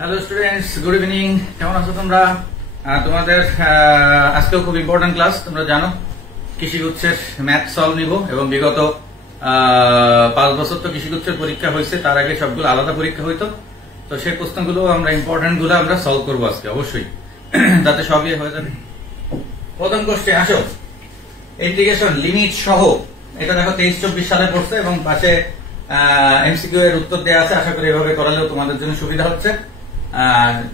Hello students, good evening. কেমন আছো তোমরা? তোমাদের আজকেও খুব ইম্পর্টেন্ট ক্লাস। তোমরা জানো কৃষিগুচ্ছের ম্যাথ সলভ নিব এবং বিগত 5 বছর তো কৃষিগুচ্ছের পরীক্ষা হয়েছে, তার আগে সবগুলো আলাদা পরীক্ষা হইতো। তো সেই প্রশ্নগুলো আমরা ইম্পর্টেন্ট গুলো আমরা সলভ করবো আজকে অবশ্যই, তাতে সবই হয়ে যাবে। প্রথম কোশ্চেন আসো, ইন্টিগ্রেশন লিমিট সহ। এটা দেখো 23-24 সালে পড়ছে এবং পাশে এমসিকিউ এর উত্তর দেওয়া আছে। আশা করি এভাবে করালেও তোমাদের জন্য সুবিধা হচ্ছে।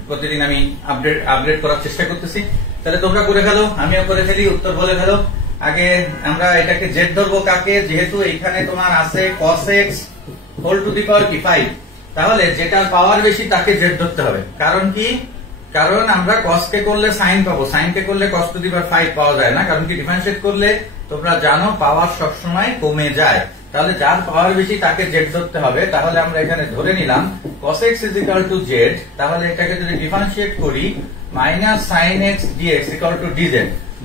প্রতিদিন আমি আপডেট করার চেষ্টা করতেছি। তাহলে তোমরা করে ফেলো, আমিও করে ফেলি, উত্তর বলে ফেলো। আগে আমরা এটাকে জেড ধরবো কাকে, যেহেতু এখানে তোমার আছে cos x whole to the power কি 5, তাহলে যেটার পাওয়ার বেশি তাকে জেড ধরতে হবে। কারণ কি? কারণ আমরা cos কে করলে sin পাবো, sin কে করলে cos টু দি পাওয়ার 5 পাওয়া যায় না। কারণ কি? ডিফারেন্সিয়েট করলে তোমরা জানো পাওয়ার সবসময় কমে যায়। তাহলে যার পাওয়ার বেশি তাকে জেড ধরতে হবে। তাহলে আমরা এখানে ধরে নিলাম cos x is equal to z। তাহলে এটাকে যদি ডিফারেন্সিয়েট করি minus sin x dx equal to dz।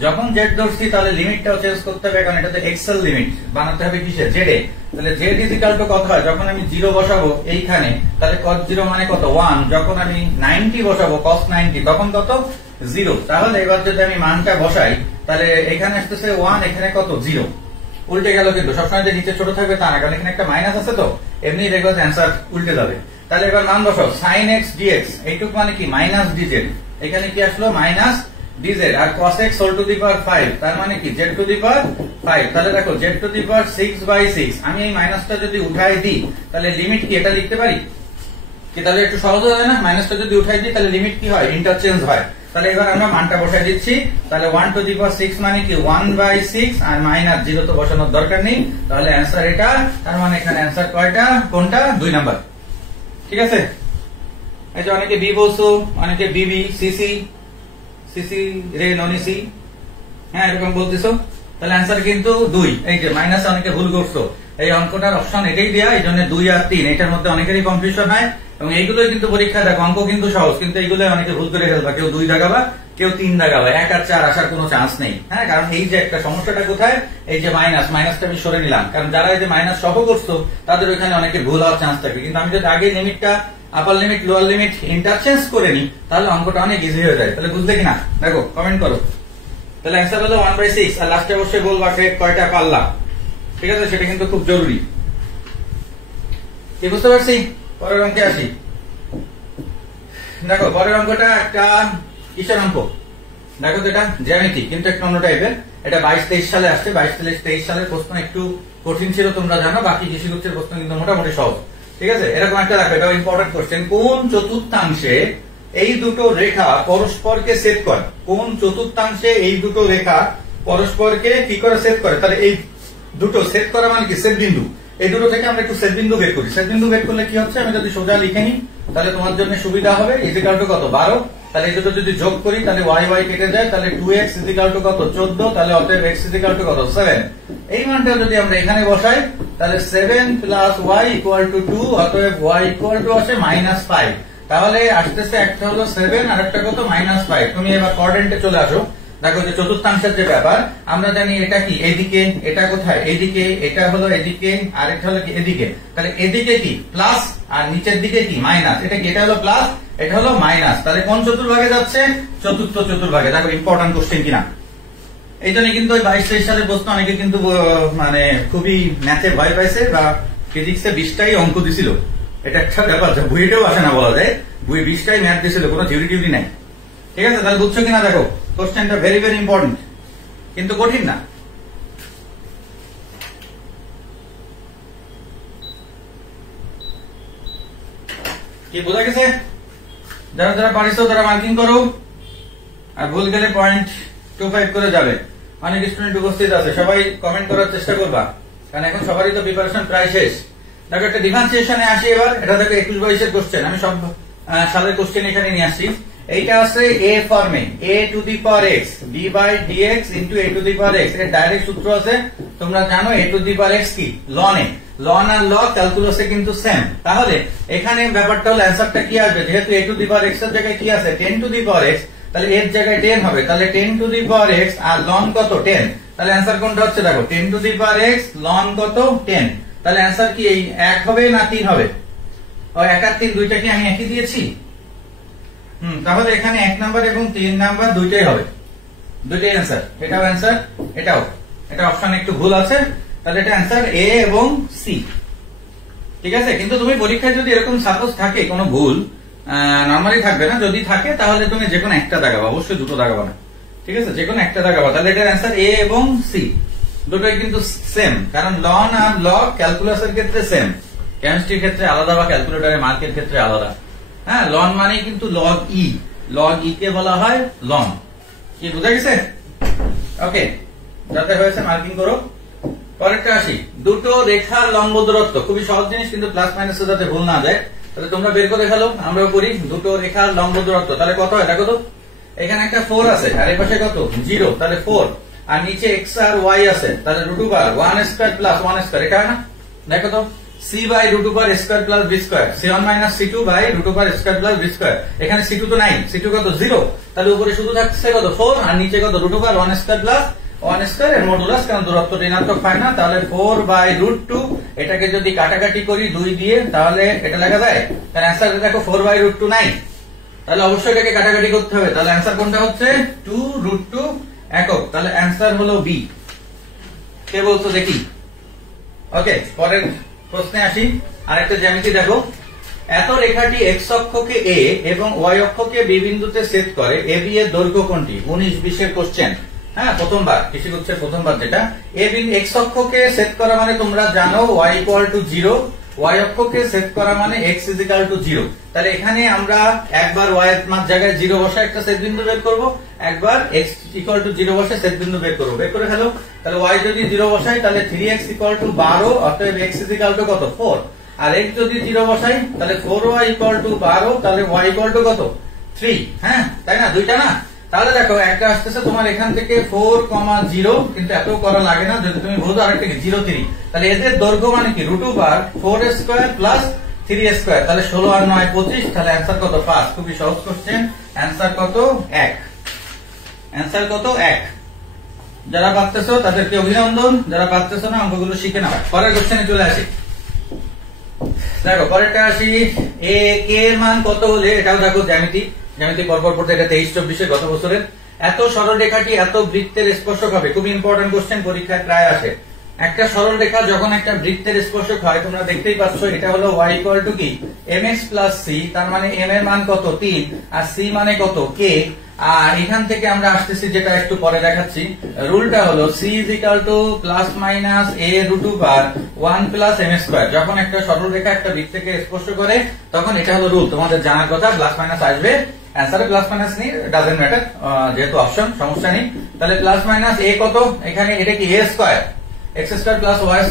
যখন জেড ধরছি তাহলে লিমিটটাও চেঞ্জ করতে হবে, কারণ এটাতে এক্সেল লিমিট বানাতে হবে কিসে? জেড এ। তাহলে z is equal to কত হয়? যখন আমি 0 বসাবো এইখানে, তাহলে cos 0 মানে কত? 1। যখন আমি 90 বসাবো cos 90, তখন কত? 0। তাহলে এবার যদি আমি মানটা বসাই তাহলে এখানে আসতেছে 1, এখানে কত? 0। উল্টে গেল, কিন্তু সবসময় যে নিচে ছোট থাকবে তা না, কারণ এখানে একটা মাইনাস আছে, তো এমনি দেখবে অ্যান্সার উল্টে যাবে। তাহলে এবার মান বসাও sin x dx, এইটুক মানে কি? Minus dz। এখানে কি আসলো? Minus dz। আর cos x whole to the power 5, তার মানে কি? z to the power 5। তাহলে দেখো z টু দি পাওয়ার 6/6। আমি এই মাইনাসটা যদি উঠাই দিই তাহলে লিমিট কি? এটা লিখতে পারি কি? তাহলে একটু সহজ হয় না? মাইনাসটা যদি উঠাই দিই তাহলে লিমিট কি হয়? ইন্টারচেঞ্জ হয়। তাহলে এবার আমরা মানটা বসাই দিচ্ছি। তাহলে 1 টু দি পাওয়ার 6 মানে কি? 1/6, আর মাইনাস 0 তো বসানোর দরকার নেই। তাহলে অ্যান্সার এটা। তার মানে এখানে অ্যান্সার কয়টা? কোনটা? 2 নাম্বার। ঠিক আছে? এই যে অনেকে বি বলছো, অনেকে বিবি, সিসি, সিসি রে ননিসি, হ্যাঁ এরকম বলতেছো। তাহলে অ্যান্সার কিন্তু 2। এই যে মাইনাস অনেকে ভুল করছো, এই অঙ্কটার অপশন এটাই দেয়া, এই জন্য 2 আর 3। এটার মধ্যে অনেকেরই কনফিউশন হয় এবং এইগুলোই কিন্তু পরীক্ষা দেখো, অঙ্ক কিন্তু সহজ, কিন্তু এইগুলো অনেকে ভুল করে ফেলবা। কেউ 2 দাগাবা, কেউ 3 দাগাবা, 1 আর 4 আসার কোনো চান্স নেই। হ্যাঁ, কারণ এই যে একটা সমস্যাটা কোথায়? এই যে মাইনাসটা আমি সরে নিলাম, কারণ যারা এই যে মাইনাস সহ করছো তাদের ওইখানে অনেকে ভুল হওয়ার চান্স থাকে। কিন্তু আমি যদি আগে লিমিটটা upper limit lower limit interchange করে নিই তাহলে অঙ্কটা অনেক ইজি হয়ে যায়। তাহলে বুঝলে কিনা দেখো, কমেন্ট করো। তাহলে অ্যান্সার হলো 1/6। আর লাস্টে অবশ্যই বলবা কয়টা পারলা। ঠিক আছে? সেটা কিন্তু খুব জরুরি। কি বুঝতে পারছি? পরের অঙ্কে আসি। দেখো পরের অঙ্কটা একটা কিসের অঙ্ক? দেখো তো এটা জ্যামিতি, কিন্তু একটু অন্য টাইপের। এটা 22-23 সালে আসছে। 22-23 সালের প্রশ্ন একটু কঠিন ছিল, তোমরা জানো। বাকি কৃষিগুচ্ছের প্রশ্ন কিন্তু মোটামুটি সহজ। ঠিক আছে? এরকম একটা দেখো, এটা ইম্পর্টেন্ট কোশ্চেন। কোন চতুর্থাংশে এই দুটো রেখা পরস্পরকে ছেদ করে? কোন চতুর্থাংশে এই দুটো রেখা পরস্পরকে কি করে ছেদ করে? তাহলে এই দুটো ছেদ করা মানে কি? ছেদ বিন্দু। এই দুটো থেকে আমরা একটু ছেদ বিন্দু বের করি। ছেদ বিন্দু বের করলে কি হচ্ছে? আমি যদি সোজা লিখে নিই তাহলে তোমার জন্য সুবিধা হবে। ইজিক্যাল টু কত? 12। তাহলে এই দুটো যদি যোগ করি তাহলে y কেটে যায়, তাহলে 2x ইজিক্যাল টু কত? 14। তাহলে অতএব x ইজিক্যাল টু কত? 7। এই মানটা যদি আমরা এখানে বসাই তাহলে 7 প্লাস y ইকুয়াল টু 2, অতএব y ইকুয়াল টু আসে -5। তাহলে আসতেছে একটা হলো 7 আর একটা কত? -5। তুমি এবার কোঅর্ডিনেটে চলে আসো। দেখো যে চতুর্থাংশের যে ব্যাপার, আমরা জানি এটা কি? এদিকে। এটা কোথায়? এদিকে। এটা হলো এদিকে, আর এটা হলো কি? এদিকে। তাহলে এদিকে কি? প্লাস, আর নিচের দিকে কি? মাইনাস। এটা কি? এটা হলো প্লাস, এটা হলো মাইনাস। তাহলে কোন চতুর্ভাগে যাচ্ছে? চতুর্থ চতুর্ভাগে। দেখো ইম্পর্টেন্ট কোশ্চেন কিনা। এই জন্য কিন্তু ওই 22-23 সালের প্রশ্ন অনেকে কিন্তু মানে খুবই ম্যাথে ভয় পাইছে, বা ফিজিক্সে 20টাই অঙ্ক দিছিল। এটা একটা ব্যাপার, বইটাও আসে না বলা যায়। বই 20টাই ম্যাথ দিছিল, কোনো থিওরি নাই। ঠিক আছে? তাহলে বুঝছো কিনা দেখো, কোশ্চেনটা ভেরি ভেরি ইম্পর্টেন্ট, কিন্তু কঠিন না। কি বোঝা গেছে? যারা যারা পারিছো তারা মার্কিং করো, আর ভুল গেলে 0.25 করে যাবে। অনেক স্টুডেন্ট উপস্থিত আছে, সবাই কমেন্ট করার চেষ্টা করবা, কারণ এখন সবারই তো প্রিপারেশন প্রায় শেষ। দেখো একটা ডিফারেন্সিয়েশনে আসি এবার। এটা দেখো 21-22 কোশ্চেন, আমি সব সালের কোশ্চেন এখানে নিয়ে আসছি। এইটা আছে a ফর্মে, a to the power x d/dx into a to the power x। এর ডাইরেক্ট সূত্র আছে, তোমরা জানো a to the power x কি? ln a। লন আর লগ ক্যালকুলাসে কিন্তু সেম। তাহলে এখানে ব্যাপারটা হলো অ্যান্সারটা কি আসবে? যেহেতু a to the power x এর জায়গায় কি আছে? 10 টু দি পাওয়ার x, তাহলে এর জায়গায় 10 হবে। তাহলে 10 টু দি পাওয়ার x আর লন কত? 10। তাহলে অ্যান্সার কোনটা হচ্ছে? দেখো 10 টু দি পাওয়ার x লন কত? 10। তাহলে অ্যান্সার কি এই 1 হবে না 3 হবে? ও 1 আর 3 দুইটাকে আমি একই দিয়েছি। তাহলে এখানে 1 নাম্বার এবং 3 নাম্বার দুইটাই হবে, দুইটাই অ্যান্সার। এটাও অ্যান্সার, এটাও। এটা অপশন একটু ভুল আছে, তাহলে এটা অ্যান্সার এ এবং সি। ঠিক আছে, কিন্তু তুমি পরীক্ষায় যদি এরকম সাপোজ থাকে কোনো ভুল, নরমালি থাকবে না, যদি থাকে তাহলে তুমি যে কোনো একটা দাগাবা, অবশ্যই দুটো দাগাবা না। ঠিক আছে, যে কোনো একটা দাগাবা। তাহলে এটার অ্যান্সার এ এবং সি, দুটোই কিন্তু সেম, কারণ লন আর লগ ক্যালকুলাসের ক্ষেত্রে সেম, কেমিস্ট্রির ক্ষেত্রে আলাদা বা ক্যালকুলেটরের মার্কের ক্ষেত্রে আলাদা। হ্যাঁ, লন মানে কিন্তু লগ ই, লগ ই কে বলা হয় লন। কি বুঝা গেছে? ওকে, যাতে হয়েছে মার্কিং করো। পরেরটা আসি, দুটো রেখার লম্ব দূরত্ব, খুবই সহজ জিনিস, কিন্তু প্লাস মাইনাসে যাতে ভুল না যায়, তাহলে তোমরা বের করে ফেলো, আমরাও করি। দুটো রেখার লম্ব দূরত্ব তাহলে কত হয় দেখো তো। এখানে একটা 4 আছে, আর এই পাশে কত 0, তাহলে 4, আর নিচে x আর y আছে, তাহলে √ 1² প্লাস 1², এটা হয় না? দেখো তো, c by √ square plus b square, c1 minus c2 by √ square plus b square. এখানে c2 তো নাই, c2 কত 0, তাহলে উপরে শুধু থাকছে কত 4, আর নিচে কত √ 1² প্লাস 1² এর মডুলাস, কারণ দূরত্ব ঋণাত্মক হয় না, তাহলে 4 বাই √2। এটাকে যদি কাটাকাটি করি 2 দিয়ে, তাহলে এটা লেখা যায়। তাহলে অ্যান্সার দেখো 4 বাই √2 নাই, তাহলে অবশ্যই এটাকে কাটাকাটি করতে হবে। তাহলে অ্যান্সার কোনটা হচ্ছে 2 √2 একক, তাহলে অ্যান্সার হলো বি। কে বলছো দেখি? ওকে, পরের প্রশ্নে আসি। আরেকটা জ্যামিতি দেখো, এত রেখাটি x অক্ষকে a এবং y অক্ষকে b বিন্দুতে ছেদ করে, ab এর দৈর্ঘ্য কোনটি? 19-20 এর কোশ্চেন। হ্যাঁ, প্রথমবার কৃষিগুচ্ছের প্রথমবার, যেটা a বিন্দু x অক্ষকে ছেদ করা মানে তোমরা জানো y = 0, y অক্ষকে ছেদ করা মানে x = 0। তাহলে এখানে আমরা একবার y এর মান জায়গায় 0 বসে একটা ছেদ বিন্দু বের করব, একবার x = 0 বসে ছেদ বিন্দু বের করব। বের করে ফেলো। তাহলে y যদি 0 বসাই তাহলে 3x = 12, অতএব x = কত 4, আর x যদি 0 বসাই তাহলে 4y = 12, তাহলে y = কত 3। হ্যাঁ, তাই না? দুইটা না? তাহলে দেখো, একটা আসতেছে তোমার এখান থেকে 4,0, কিন্তু এত করা লাগে না, যদি তুমি বোঝো। আরেকটা কি 0,3, তাহলে এদের দৈর্ঘ্য মানে কি √4² প্লাস 3², তাহলে 16 আর 9 25, তাহলে অ্যান্সার কত 5। খুবই সহজ কোশ্চেন, অ্যান্সার কত 1, অ্যান্সার কত 1। যারা পারতেছো তাদেরকে অভিনন্দন, যারা পারতেছো না অঙ্কগুলো শিখে নাও। পরের কোশ্চেনে চলে আসি। দেখো পরেরটা আসি, এ কে এর মান কত হলে, এটাও দেখো জ্যামিতি পরপর পড়তে, এটা 23-24 গত বছরের। এত সরল রেখাটি এত বৃত্তের স্পর্শক হবে, খুব ইম্পর্টেন্ট কোশ্চেন, পরীক্ষায় প্রায় আসে। একটা সরল রেখা যখন একটা বৃত্তের স্পর্শক হয়, তোমরা দেখতেই পাচ্ছ, এটা হলো y = কি mx প্লাস c, তার মানে m এর মান কত 3, আর c মানে কত k। আর এখান থেকে আমরা আসতেছি, যেটা একটু পরে দেখাচ্ছি, রুলটা হলো c ± a √1 + m²। যখন একটা সরল রেখা একটা বৃত্তকে স্পর্শ করে, তখন এটা হলো রুল, তোমাদের জানার কথা। প্লাস মাইনাস আসবে, অ্যান্সারে প্লাস মাইনাস নেই, ডাজন্ট ম্যাটার, যেহেতু অপশন, সমস্যা নেই। তাহলে প্লাস মাইনাস a কত, এখানে এটা কি a স্কয়ার, x² + y²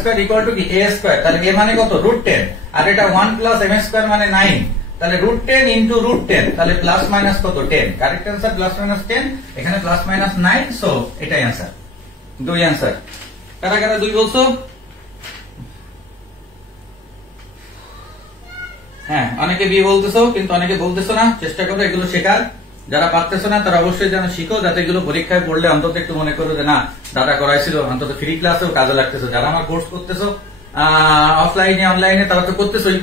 = কি a², তাহলে a মানে কত √10, আর এটা 1 + m² মানে 9, তাহলে √10 × √10, তাহলে প্লাস মাইনাস কত 10। কারেক্ট অ্যান্সার প্লাস মাইনাস 10, এখানে প্লাস মাইনাস 9, সো এটাই অ্যান্সার। দুই অ্যান্সার। কারা কারা দুই বলছো? হ্যাঁ, অনেকে বি বলতেছো, কিন্তু অনেকে বলতেছো না। চেষ্টা করো এগুলো শেখার। যারা পারতেছো না তারা অবশ্যই যেন শিখো, যাতে এগুলো পরীক্ষায় পড়লে অন্তত একটু মনে করো যে না, দাদা করাইছিল, অন্তত ফ্রি ক্লাসেও কাজে লাগতেছে। যারা আমার কোর্স করতেছো অফলাইনে অনলাইনে, তারা তো করতেছোই।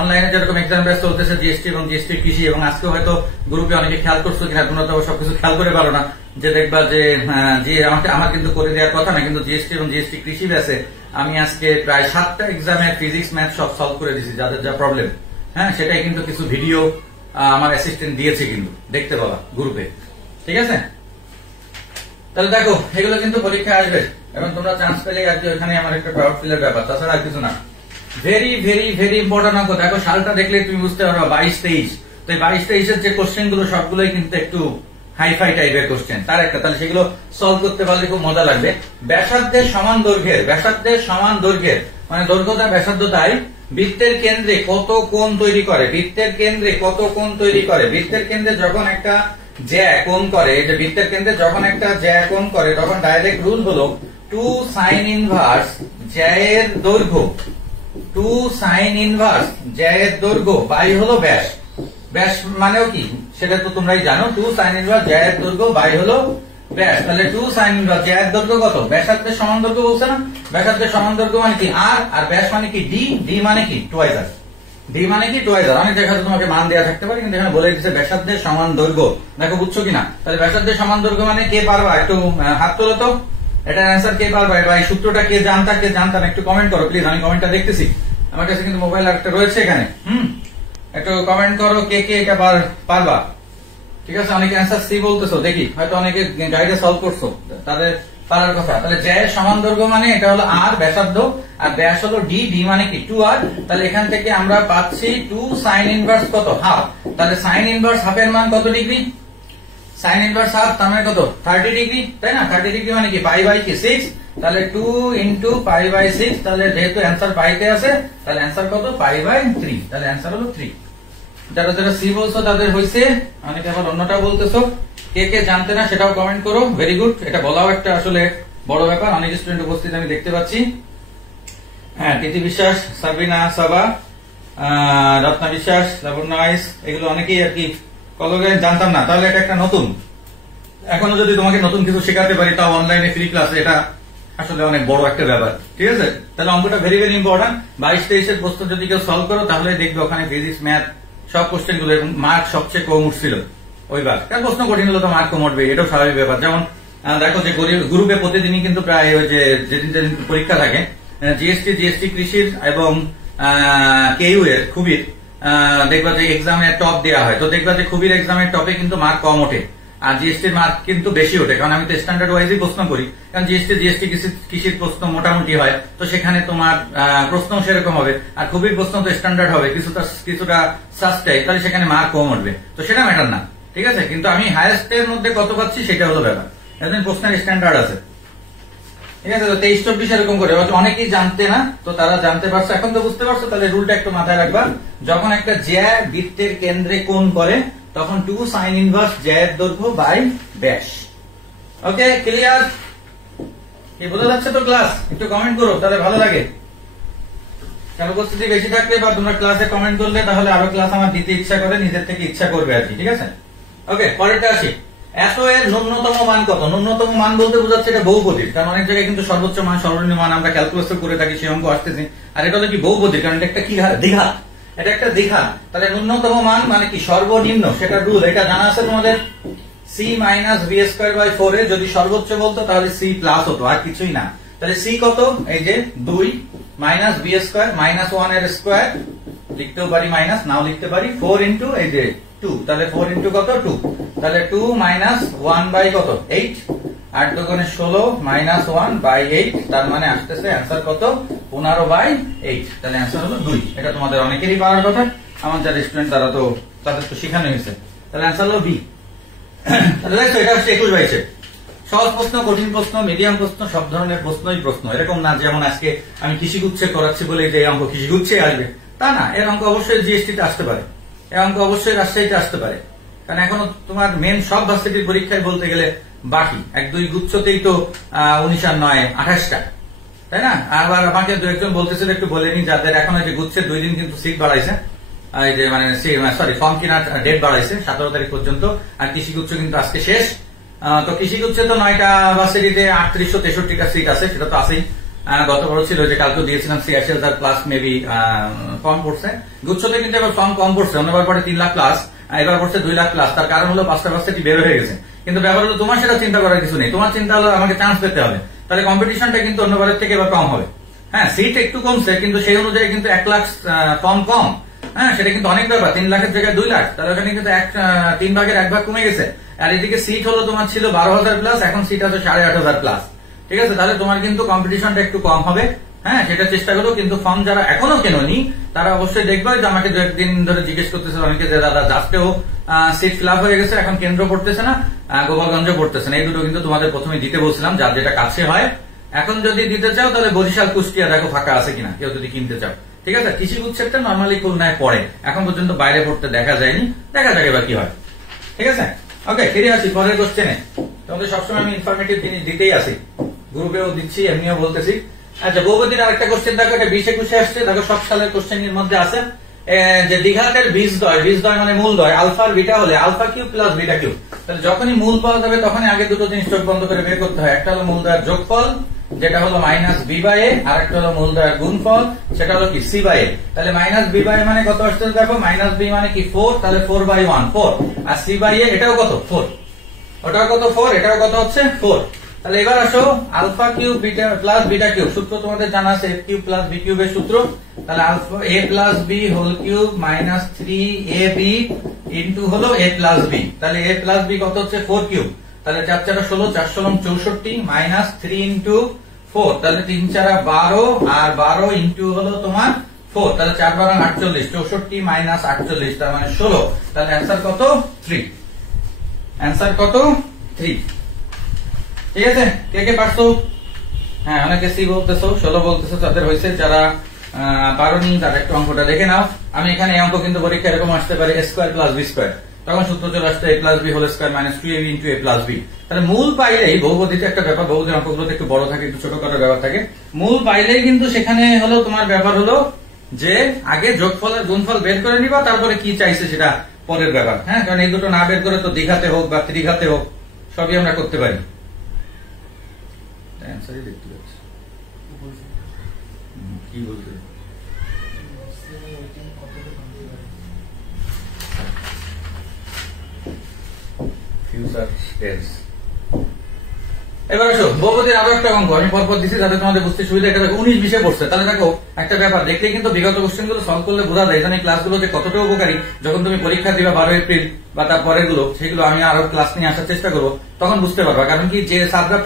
অনলাইনে যেরকম এক্সাম ব্যাচ চলতেছে, জিএসটি এবং জিএসটি কৃষি, এবং আজকে হয়তো গ্রুপে অনেকে খেয়াল করছো কিনা, তোমরা তো সবকিছু খেয়াল করে পারো না, যে দেখবা যে আমার কিন্তু করে দেওয়ার কথা না, কিন্তু জিএসটি এবং জিএসটি কৃষি ব্যাচে আমি আজকে প্রায় 7টা এক্সামের ফিজিক্স ম্যাথ সব সলভ করে দিয়েছি, যাদের যা প্রবলেম। হ্যাঁ, সেটাই কিন্তু কিছু ভিডিও আমার অ্যাসিস্ট্যান্ট দিয়েছে, কিন্তু দেখতে পাবা গ্রুপে। ঠিক আছে, তাহলে দেখো এগুলো কিন্তু পরীক্ষায় আসবে, এবং তোমরা চান্স পেলে আর কি, ওইখানে আমার একটা প্রাউড ফিলের ব্যাপার, তাছাড়া আর কিছু না। ভেরি ভেরি ভেরি ইম্পর্টেন্ট অঙ্ক। দেখো সালটা দেখলে তুমি বুঝতে পারবে, 22-23। তো এই 22-23-এর যে কোশ্চেন গুলো সবগুলোই কিন্তু একটু হাইফাই টাইপের কোশ্চেন, তার একটা, তাহলে সেগুলো সলভ করতে পারলে খুব মজা লাগবে। ব্যাসার্ধের সমান দৈর্ঘ্যের মানে দৈর্ঘ্যতা ব্যাসার্ধতায় বৃত্তের কেন্দ্রে কত কোণ তৈরি করে, বৃত্তের কেন্দ্রে যখন একটা জ্যা কোণ করে, যে বৃত্তের কেন্দ্রে যখন একটা জ্যা কোণ করে, তখন ডাইরেক্ট রুল হলো 2 sin ইনভার্স জ্যায়ের দৈর্ঘ্য, 2 sin ইনভার্স জ্যায়ের দৈর্ঘ্য বাই হলো ব্যাস। ব্যাস মানেও কি সেটা তো তোমরাই জানো, 2 sin ইনভার্স জ্যায়ের দৈর্ঘ্য বাই হলো ব্যাস। তাহলে 2 sin ইনভার্স জ্যায়ের দৈর্ঘ্য কত, ব্যাসার্ধের সমান দৈর্ঘ্য বলছে না, ব্যাসার্ধের সমান দৈর্ঘ্য মানে কি আর ব্যাস মানে কি ডি মানে কি টুয়াইস আর। ডি মানে কি টোয়াইস আর। অনেক জায়গায় তোমাকে মান দেওয়া থাকতে পারে, কিন্তু এখানে বলে দিচ্ছে ব্যাসার্ধের সমান দৈর্ঘ্য। দেখো বুঝছো কিনা? তাহলে ব্যাসার্ধের সমান দৈর্ঘ্য মানে কে পারবা একটু হাত তোলো তো, এটার অ্যান্সার কে পারবা? বা এই সূত্রটা কে জানতাম একটু কমেন্ট করো প্লিজ, আমি কমেন্টটা দেখতেছি। আমার কাছে কিন্তু মোবাইল একটা রয়েছে এখানে। একটু কমেন্ট করো কে কে এটা পারবা। ঠিক আছে, অনেকে অ্যান্সার সি বলতেছো, দেখি হয়তো অনেকে গাইডে সলভ করছো, তাদের পারার কথা। তাহলে জ্যায়ের সমান দৈর্ঘ্য মানে এটা হলো আর ব্যাসার্ধ, আর ব্যাস হলো ডি, ডি মানে কি 2r। তাহলে এখান থেকে আমরা পাচ্ছি 2 সাইন ইনভার্স কত হাফ। তাহলে সাইন ইনভার্স হাফের মান কত ডিগ্রি? সাইন ইনভার্স হাফ তার মানে কত 30 ডিগ্রি, তাই না? 30 ডিগ্রি মানে কি পাই বাই কি 6। তাহলে 2 ইন্টু পাই বাই 6। তাহলে যেহেতু অ্যান্সার পাইতে আছে তাহলে অ্যান্সার কত পাই বাই 3। তাহলে অ্যান্সার হলো 3। যারা যারা সি বলছো তাদের হয়েছে, অনেকে আবার অন্যটা বলতেছো। কে কে জানতে না সেটাও কমেন্ট করো। ভেরি গুড, এটা বলাও একটা আসলে বড় ব্যাপার। অনেক স্টুডেন্ট উপস্থিত আমি দেখতে পাচ্ছি। হ্যাঁ, তিথি বিশ্বাস, সাবিনা, সাবা, রত্না বিশ্বাস, লাবণ্যাইস, এগুলো অনেকেই আর কি কলকে জানতাম না। তাহলে এটা একটা নতুন, এখনো যদি তোমাকে নতুন কিছু শেখাতে পারি তাও অনলাইনে ফ্রি ক্লাসে, এটা আসলে অনেক বড় একটা ব্যাপার। ঠিক আছে, তাহলে অঙ্কটা ভেরি ভেরি ইম্পর্টেন্ট। 22-23 প্রশ্ন যদি কেউ সলভ করো তাহলে দেখবে ওখানে ফিজিক্স, ম্যাথ সব কোশ্চেন গুলো, এবং মার্ক সবচেয়ে কম উঠছিল ওইবার। কারণ প্রশ্ন কঠিন হলো তো মার্ক কম উঠবে, এটাও স্বাভাবিক ব্যাপার। যেমন দেখো যে গ্রুপে প্রতিদিনই কিন্তু প্রায় ওই যে যেদিন যেদিন পরীক্ষা থাকে, জিএসটি কৃষির এবং কেইউ এর খুবির দেখবা যে এক্সামের টপ দেওয়া হয়। তো দেখবা যে খুবির এক্সামের টপে কিন্তু মার্ক কম ওঠে, আর জিএসটির মার্ক কিন্তু বেশি ওঠে। কারণ আমি তো স্ট্যান্ডার্ড ওয়াইজই প্রশ্ন করি, কারণ জিএসটি কৃষির প্রশ্ন মোটামুটি হয়, তো সেখানে তোমার প্রশ্ন সেরকম হবে। আর খুবই প্রশ্ন তো স্ট্যান্ডার্ড হবে, কিছুটা সাস্টাই, তাহলে সেখানে মার্ক কম উঠবে। তো সেটা ম্যাটার না, ঠিক আছে। কিন্তু আমি হাইয়েস্ট এর মধ্যে কত পাচ্ছি সেটা হলো ব্যাপার। একজন প্রশ্নের স্ট্যান্ডার্ড আছে, ঠিক আছে। তো 23-24 এরকম করে অনেকেই জানতে না, তো তারা জানতে পারছে, এখন তো বুঝতে পারছো। তাহলে রুলটা একটু মাথায় রাখবা, যখন একটা জ্যা বৃত্তের কেন্দ্রে কোণ করে তখন 2 সাইন ইনভার্স জ্যায়ের দৈর্ঘ্য বাই ব্যাস। ওকে, ক্লিয়ার? কি বোঝা যাচ্ছে তো ক্লাস? একটু কমেন্ট করো তাহলে ভালো লাগে। কারণ উপস্থিতি বেশি থাকলে বা তোমরা ক্লাসে কমেন্ট করলে তাহলে আরো ক্লাস আমার দিতে ইচ্ছা করে, নিজের থেকে ইচ্ছা করবে আর কি। ঠিক আছে, ওকে, পরেরটা আসি। এত এর ন্যূনতম মান কত? ন্যূনতম মান বলতে বোঝাচ্ছে এটা বহুপদীর। কারণ অনেক জায়গায় কিন্তু সর্বোচ্চ মান, সর্বনিম্ন মান আমরা ক্যালকুলেট করে থাকি, সে অঙ্ক আসতেছে। আর এটা হলো কি বহুপদীর, কারণ এটা একটা কি দ্বিঘাত, এটা একটা দ্বিঘাত। তাহলে ন্যূনতম মান মানে কি সর্বনিম্ন, সেটা রুল এটা জানা আছে তোমাদের। C minus B square by 4 A যদি সর্বোচ্চ বলতো তাহলে সি প্লাস হতো, আর কিছুই না। তাহলে সি কত? এই যে 2 মাইনাস বি স্কোয়ার মাইনাস 1 এর স্কোয়ার, লিখতেও পারি মাইনাস, নাও লিখতে পারি 4 ইন্টু এই যে 2। তাহলে 4 ইন্টু কত 2, তাহলে 2 মাইনাস 1 বাই কত 8, 8 দুগুণে 16 মাইনাস 1 বাই 8, তার মানে আসতেছে অ্যান্সার কত 15 বাই 8। তাহলে অ্যান্সার হলো 2। এটা তোমাদের অনেকেরই পারার কথা, আমার যারা স্টুডেন্ট তাদের তো শেখানো হয়েছে। তাহলে অ্যান্সার হলো বি। তাহলে এটা হচ্ছে 21-22। সহজ প্রশ্ন, কঠিন প্রশ্ন, মিডিয়াম প্রশ্ন, সব ধরনের প্রশ্নই প্রশ্ন। এরকম না যেমন আজকে আমি কৃষিগুচ্ছে করাচ্ছি বলে যে অঙ্ক কৃষিগুচ্ছে আসবে তা না। এর অঙ্ক অবশ্যই জিএসটিতে আসতে পারে, এর অঙ্ক অবশ্যই রাজশাহীতে আসতে পারে। কারণ এখনো তোমার মেন সব ভার্সিটির পরীক্ষায় বলতে গেলে বাকি 1-2 গুচ্ছতেই তো 19 আর 9 28টা, তাই না? আবার আমাকে দু একজন বলতেছিল একটু বলে নি, যাদের এখন যে গুচ্ছের 2 দিন কিন্তু সিট বাড়াইছে, এই যে মানে ফর্ম কেনার ডেট বাড়াইছে 17 তারিখ পর্যন্ত। আর কৃষিগুচ্ছ কিন্তু আজকে শেষ। তো কৃষিগুচ্ছে তো 9টা ভার্সিটিতে 3863টা সিট আছে, সেটা তো আছেই। গত বড় ছিল যে কালকে দিয়েছিলাম 86,000 প্লাস মেবি ফর্ম পড়ছে। গুচ্ছতে কিন্তু এবার ফর্ম কম পড়ছে, অন্যবার পরে 3 লাখ প্লাস, এবার পড়ছে 2 লাখ প্লাস। তার কারণ হলো 5টা ভার্সিটি বের হয়ে গেছে। কিন্তু ব্যাপার হলো তোমার সেটা চিন্তা করার কিছু নেই, তোমার চিন্তা হলো আমাকে চান্স পেতে হবে। তাহলে কম্পিটিশনটা কিন্তু অন্যবারের থেকে এবার কম হবে। হ্যাঁ, সিট একটু কমছে, কিন্তু সেই অনুযায়ী কিন্তু 1 লাখ ফর্ম কম। হ্যাঁ, সেটা কিন্তু অনেক ব্যাপার। 3 লাখের জায়গায় 2 লাখ, তাহলে ওখানে কিন্তু 3 ভাগের 1 ভাগ কমে গেছে। আর এদিকে সিট হলো তোমার ছিল 12,000 প্লাস, এখন সিট আছে 8,500 প্লাস। ঠিক আছে, তাহলে তোমার কিন্তু কম্পিটিশনটা একটু কম হবে। হ্যাঁ, সেটা চেষ্টা করো। কিন্তু ফর্ম যারা এখনো কেননি তারা অবশ্যই দেখবে যে আমাকে 2-1 দিন ধরে জিজ্ঞেস করতেছে অনেকে যে দাদা জাস্টেও সিট ফিল আপ হয়ে গেছে, এখন কেন্দ্র পড়তেছে না, গোপালগঞ্জ পড়তেছে না। এই দুটো কিন্তু তোমাদের প্রথমে দিতে বলছিলাম, যার যেটা কাছে হয়। এখন যদি দিতে চাও তাহলে বরিশাল, কুষ্টিয়া দেখো ফাঁকা আছে কিনা, কেউ যদি কিনতে চাও। ঠিক আছে, কৃষিগুচ্ছেরটা নর্মালি খুলনায় পড়ে, এখন পর্যন্ত বাইরে পড়তে দেখা যায়নি, দেখা যাবে বা কি হয়। ঠিক আছে, ওকে, ফিরে আসি পরের কোশ্চেনে। তোমাদের সবসময় আমি ইনফরমেটিভ জিনিস দিতেই আসি, গ্রুপেও দিচ্ছি, এমনিও বলতেছি। আচ্ছা, বহুপদীর আরেকটা কোশ্চেন দেখো, এটা 20-21 আসছে। দেখো সব সালের কোশ্চেনের মধ্যে আছে যে দ্বিঘাতের বীজদ্বয়, বীজদ্বয় মানে মূলদ্বয়, আলফা আর বিটা হলে alpha cube plus beta cube. তাহলে যখনই মূল পাওয়া যাবে তখনই আগে দুটো জিনিস চোখ বন্ধ করে বের করতে হয়। একটা হলো মূলদ্বয়ের যোগফল, যেটা হলো মাইনাস বি বাই এ, আর একটা হলো মূলধনের গুণফল, সেটা হলো কি সি বাই এ। তাহলে মাইনাস বি বাই এ মানে কত আসছে দেখো, মাইনাস বি মানে কি 4, তাহলে 4/1 4, আর সি বাই এ এটাও কত 4, ওটাও কত 4, এটাও কত হচ্ছে 4। তাহলে এবার আসো alpha cube beta plus beta cube, সূত্র তোমাদের জানা আছে এ কিউব প্লাস বি কিউবের সূত্র। তাহলে alpha A plus B whole cube minus 3ab into হলো এ প্লাস বি। তাহলে এ প্লাস বি কত হচ্ছে 4 কিউব, তাহলে 4 4 16, 4 16 64 মাইনাস 3 ইন্টু 4, তাহলে 3 4 12, আর 12 ইন্টু হলো তোমার 4, তাহলে 4 12 48, 64 মাইনাস 48 তার মানে 16। তাহলে অ্যান্সার কত 3, অ্যান্সার কত 3। ঠিক আছে, কে কে পারছো? হ্যাঁ, অনেকে সি বলতেছো, 16 বলতেছো, তাদের হয়েছে। যারা পারোনি তারা একটু অঙ্কটা দেখে নাও। আমি এখানে এই অঙ্ক কিন্তু পরীক্ষা এরকম আসতে পারে a square plus b square, তখন সূত্র চলে আসছে a plus b whole square minus 2ab into a plus b। তাহলে মূল পাইলেই, বহুপদীতে একটা ব্যাপার, বহুপদীর অঙ্কগুলোতে একটু বড় থাকে, একটু ছোটখাটো ব্যাপার থাকে। মূল পাইলেই কিন্তু সেখানে হলো তোমার ব্যাপার হলো যে আগে যোগফল আর গুণফল বের করে নিবা, তারপরে কি চাইছে সেটা পরের ব্যাপার। হ্যাঁ, কারণ এই দুটো না বের করে তো দ্বিঘাতে হোক বা ত্রিঘাতে হোক সবই আমরা করতে পারি। অ্যান্সারই দেখতে পাচ্ছি কি বলতে ফিউচার টেন্স। এবার আসো বহুপদীর আরো একটা অঙ্ক আমি পরপর দিচ্ছি যাতে তোমাদের বুঝতে সুবিধা। এটা 19 20-এ পড়ছে। তাহলে দেখো একটা ব্যাপার দেখলে কিন্তু বিগত কোশ্চেন গুলো সলভ করলে বোঝা যায় এখানে ক্লাসগুলো যে কতটা উপকারী। যখন তুমি পরীক্ষা দিবা 12 এপ্রিল বা তার পরের গুলো, সেগুলো আমি আরো ক্লাস নিয়ে আসার চেষ্টা করবো, তখন বুঝতে পারবা। কারণ কি যে স্যাররা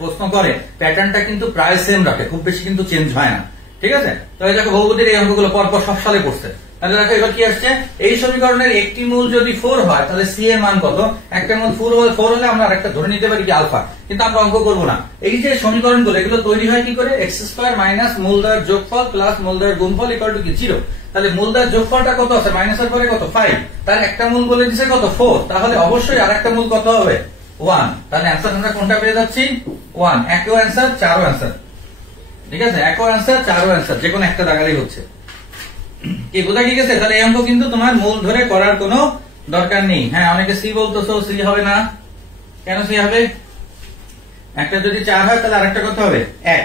প্রশ্ন করে প্যাটার্নটা কিন্তু প্রায় সেম রাখে, খুব বেশি কিন্তু চেঞ্জ হয় না। ঠিক আছে, তাহলে দেখো বহুপদীর এই অঙ্কগুলো পরপর সব সালে পড়ছে। তাহলে দেখো এবার কি আসছে, এই সমীকরণের একটি মূল যদি 4 হয় তাহলে সি এর মান কত? একটা মূল 4 হলে আমরা আরেকটা ধরে নিতে পারি কি আলফা, কিন্তু আমরা অঙ্ক করবো না। এই যে সমীকরণগুলো এগুলো তৈরি হয় কি করে, এক্স স্কয়ার মাইনাস মূলধনের যোগফল প্লাস মূলধনের গুণফল ইকুয়াল টু কি 0। তাহলে মূলধনের যোগফলটা কত আছে, মাইনাসের পরে কত 5, তার একটা মূল বলে দিছে কত 4, তাহলে অবশ্যই আরেকটা মূল কত হবে 1। তাহলে অ্যান্সার আমরা কোনটা পেয়ে যাচ্ছি 1। একও অ্যান্সার, চারও অ্যান্সার। ঠিক আছে, একও অ্যান্সার, চারও অ্যান্সার, যে কোনো একটা দাগালেই হচ্ছে। কি বোঝা কি গেছে? তাহলে এই অঙ্ক কিন্তু তোমার মূল ধরে করার কোনো দরকার নেই। হ্যাঁ, অনেকে সি বলতেছো, সি হবে না কেন? সি হবে, একটা যদি 4 হয় তাহলে আরেকটা কত হবে 1,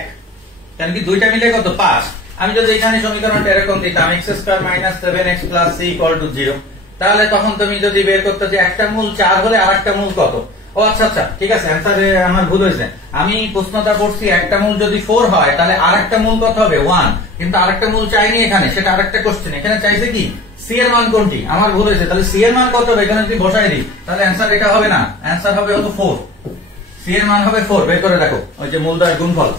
কারণ কি দুইটা মিলে কত 5। আমি যদি এখানে সমীকরণটা এরকম দিতাম x square minus 7x plus c equal to 0, তাহলে তখন তুমি যদি বের করতে যে একটা মূল 4 হলে আরেকটা মূল কত। ও আচ্ছা আচ্ছা, ঠিক আছে, অ্যান্সারে আমার ভুল হয়েছে। আমি প্রশ্নটা করছি একটা মূল যদি 4 হয় তাহলে আরেকটা মূল কত হবে 1, কিন্তু আরেকটা মূল চাইনি এখানে, সেটা আরেকটা কোশ্চেন। এখানে চাইছে কি সি এর মান কোনটি, আমার ভুল হয়েছে। তাহলে সি এর মান কত হবে এখানে যদি বসাই দিই তাহলে অ্যান্সার এটা হবে না, অ্যান্সার হবে হলো 4। সি এর মান হবে 4, বের করে দেখো ওই যে মূলধনের গুণফল।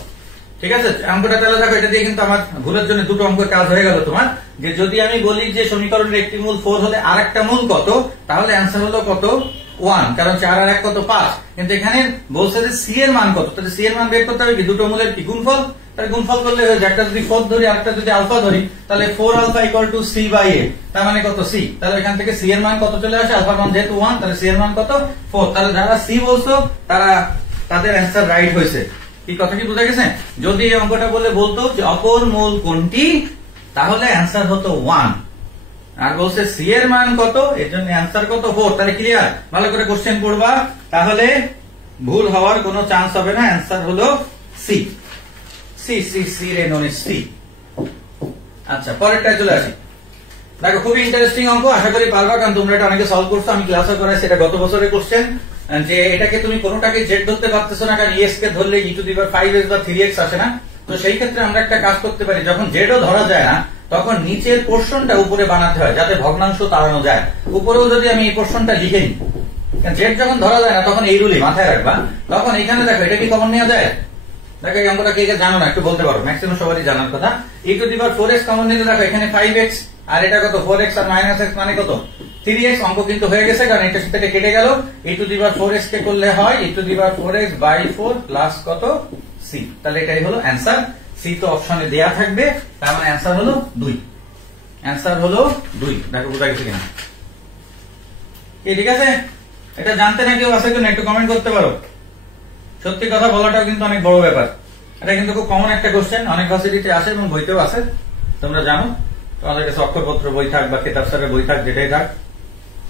ঠিক আছে, অঙ্কটা তাহলে দেখো, এটা দিয়ে কিন্তু আমার ভুলের জন্য দুটো অঙ্ক কাজ হয়ে গেল তোমার। যে যদি আমি বলি যে সমীকরণের একটি মূল 4 হলে আরেকটা মূল কত, তাহলে অ্যান্সার হলো কত 1, কারণ 4 আর 1 কত 5। কিন্তু এখানে বলছে যে সি এর মান কত, তাহলে সি এর মান বের করতে হবে কি দুটো মূলের কি গুণফল। তাহলে গুণফল করলে হয়ে যায়, একটা যদি 4 ধরি আরেকটা যদি আলফা ধরি, তাহলে 4 alpha equal to C by A, তার মানে কত সি। তাহলে এখান থেকে সি এর মান কত চলে আসে, আলফার মান যেহেতু 1, তাহলে সি এর মান কত 4। তাহলে যারা সি বলছো তারা তাদের অ্যান্সার রাইট হয়েছে। কি কথা কি বোঝা গেছে? যদি এই অঙ্কটা বলে বলতো যে অপর মূল কোনটি, তাহলে অ্যান্সার হতো 1, আর বলছে সি এর মান কত, এর জন্য অ্যান্সার কত 4। তাহলে ক্লিয়ার, ভালো করে কোশ্চেন পড়বা, তাহলে ভুল হওয়ার কোনো চান্স হবে না। অ্যান্সার হলো সি, সি সি সি রে নন সি। আচ্ছা, পরেরটায় চলে আসি। দেখো খুবই ইন্টারেস্টিং অঙ্ক, আশা করি পারবা, কারণ তোমরা এটা অনেকে সলভ করছো, আমি ক্লাসে করাইছি। এটা গত বছরের কোশ্চেন, যে এটাকে তুমি কোনোটাকে জেড ধরতে পারতেছো না, কারণ এস কে ধরলে e⁵s বা 3x আসে না। তো সেই ক্ষেত্রে আমরা একটা কাজ করতে পারি, যখন জেডও ধরা যায় না তখন নিচের পোর্শনটা উপরে বানাতে হয় যাতে ভগ্নাংশ তাড়ানো যায়। উপরেও যদি আমি এই পোর্শনটা লিখে নিই, জেড যখন ধরা যায় না তখন এই রুলই মাথায় রাখবা। তখন এখানে দেখো এটা কি কমন নেওয়া যায়? দেখো এই অঙ্কটা কে কে জানো না একটু বলতে পারো, ম্যাক্সিমাম সবারই জানার কথা। e⁴x কমন নিতে দেখো এখানে 5x, আর এটা কত 4x আর -x মানে কত 3x। অঙ্ক কিন্তু হয়ে গেছে, কারণ এটা থেকে কেটে গেল। e⁴x কে করলে হয় e⁴x/4 প্লাস কত c। তাহলে এটাই হলো অ্যান্সার। সি তো অপশনে দেয়া থাকবে, তার মানে অ্যান্সার হলো 2। অ্যান্সার হলো 2। দেখো বোঝা গেছে কিনা? ঠিক আছে, এটা জানতে না কেউ আছে কিনা একটু কমেন্ট করতে পারো। সত্যি কথা বলাটাও কিন্তু অনেক বড় ব্যাপার। এটা কিন্তু খুব কমন একটা কোশ্চেন, অনেক ভার্সিটিতে আসে এবং বইতেও আছে, তোমরা জানো। তোমাদের কাছে অক্ষরপত্র বই থাক বা কিতাব সারের বই থাক, যেটাই থাক,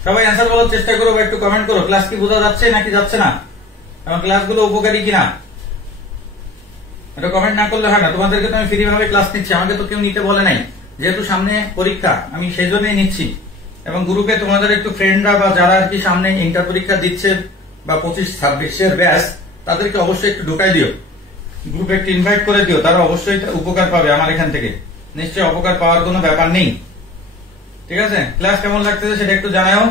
সবাই অ্যান্সার বলার চেষ্টা করো বা একটু কমেন্ট করো। ক্লাস কি বোঝা যাচ্ছে নাকি যাচ্ছে না, এবং ক্লাসগুলো উপকারী কিনা। এটা কমেন্ট না করলে হয় না। তোমাদেরকে তো আমি ফ্রি ভাবে ক্লাস নিচ্ছি, আমাকে তো কেউ নিতে বলে নাই, যেহেতু সামনে পরীক্ষা আমি সেই জন্যই নিচ্ছি। এবং গ্রুপে তোমাদের একটু ফ্রেন্ডরা বা যারা আর কি সামনে ইন্টার পরীক্ষা দিচ্ছে বা 25-26 ব্যাচ, তাদেরকে অবশ্যই একটু ঢুকাই দিও, গ্রুপে একটু ইনভাইট করে দিও, তারা অবশ্যই উপকার পাবে আমার এখান থেকে, নিশ্চয়ই অপকার পাওয়ার কোনো ব্যাপার নেই। ঠিক আছে, ক্লাস কেমন লাগতেছে সেটা একটু জানাও,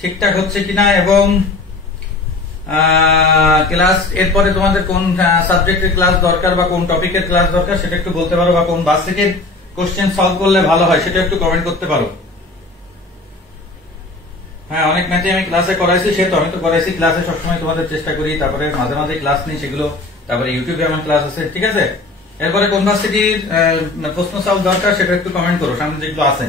ঠিকঠাক হচ্ছে কিনা। এবং ক্লাস এরপরে তোমাদের কোন সাবজেক্টের ক্লাস দরকার বা কোন টপিকের ক্লাস দরকার সেটা একটু বলতে পারো, বা কোন বাসিকের কোশ্চেন সলভ করলে ভালো হয় সেটা একটু কমেন্ট করতে পারো। হ্যাঁ, অনেক ম্যাথে আমি ক্লাসে করাইছি, সে তো আমি তো করাইছি ক্লাসে সবসময় তোমাদের চেষ্টা করি, তারপরে মাঝে মাঝে ক্লাস নিই সেগুলো, তারপরে ইউটিউবে আমার ক্লাস আছে। ঠিক আছে, এরপরে কোন ভার্সিটির প্রশ্ন সলভ দরকার সেটা একটু কমেন্ট করো, সামনে যেগুলো আছে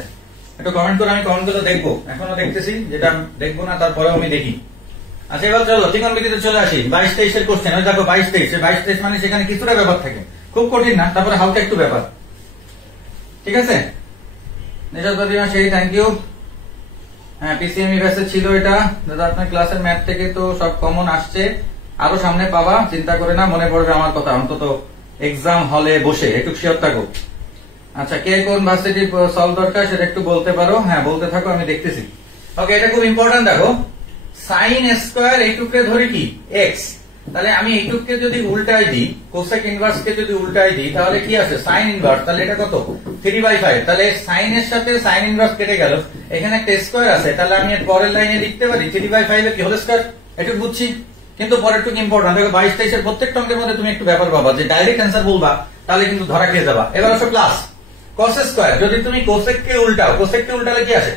একটু কমেন্ট করো, আমি কমেন্ট গুলো দেখবো, এখনো দেখতেছি, যেটা দেখবো না তারপরেও আমি দেখি। আচ্ছা, এবার চলো ত্রিকোণমিতিতে চলে আসি। 22-23 কোশ্চেন, ওই দেখো 22-23 মানে সেখানে কিছুটা ব্যাপার থাকে, খুব কঠিন না, তারপরে হালকা একটু ব্যাপার। ঠিক আছে, সেই থ্যাংক ইউ। হ্যাঁ, পিসিএমই ব্যাচে ছিল এটা দাদা, আপনার ক্লাসের ম্যাথ থেকে তো সব কমন আসছে, আরো সামনে পাবা, চিন্তা করে না, মনে পড়বে আমার কথা, অন্তত এক্সাম হলে বসে একটু শিওর থাকো। আচ্ছা, কে কোন ভার্সিটি সলভ দরকার সেটা একটু বলতে পারো, হ্যাঁ বলতে থাকো, আমি দেখতেছি। ওকে, এটা খুব ইম্পর্টেন্ট, দেখো সাইন স্কোয়ার এইটুককে ধরি কি এক্স, তাহলে আমি এইটুককে যদি উল্টাই দিই, কোসেক ইনভার্স কে যদি উল্টাই দিই, তাহলে কি আসে সাইন ইনভার্স, তাহলে এটা কত 3/5, তাহলে সাইন এর সাথে সাইন ইনভার্স কেটে গেল, এখানে একটা স্কোয়ার আছে, তাহলে আমি এর পরের লাইনে লিখতে পারি 3/5 এর কি হোল স্কোয়ার, এটুকু বুঝছি। কিন্তু পরের টুকু ইম্পর্টেন্ট, দেখো 22-23 প্রত্যেকটা অঙ্কের মধ্যে তুমি একটু ব্যাপার পাবা, যে ডাইরেক্ট অ্যান্সার বলবা তাহলে কিন্তু ধরা খেয়ে যাবা। এবার আসো প্লাস কস স্কোয়ার, যদি তুমি কোসেক কে উল্টাও, কোসেক কে উল্টালে কি আসে,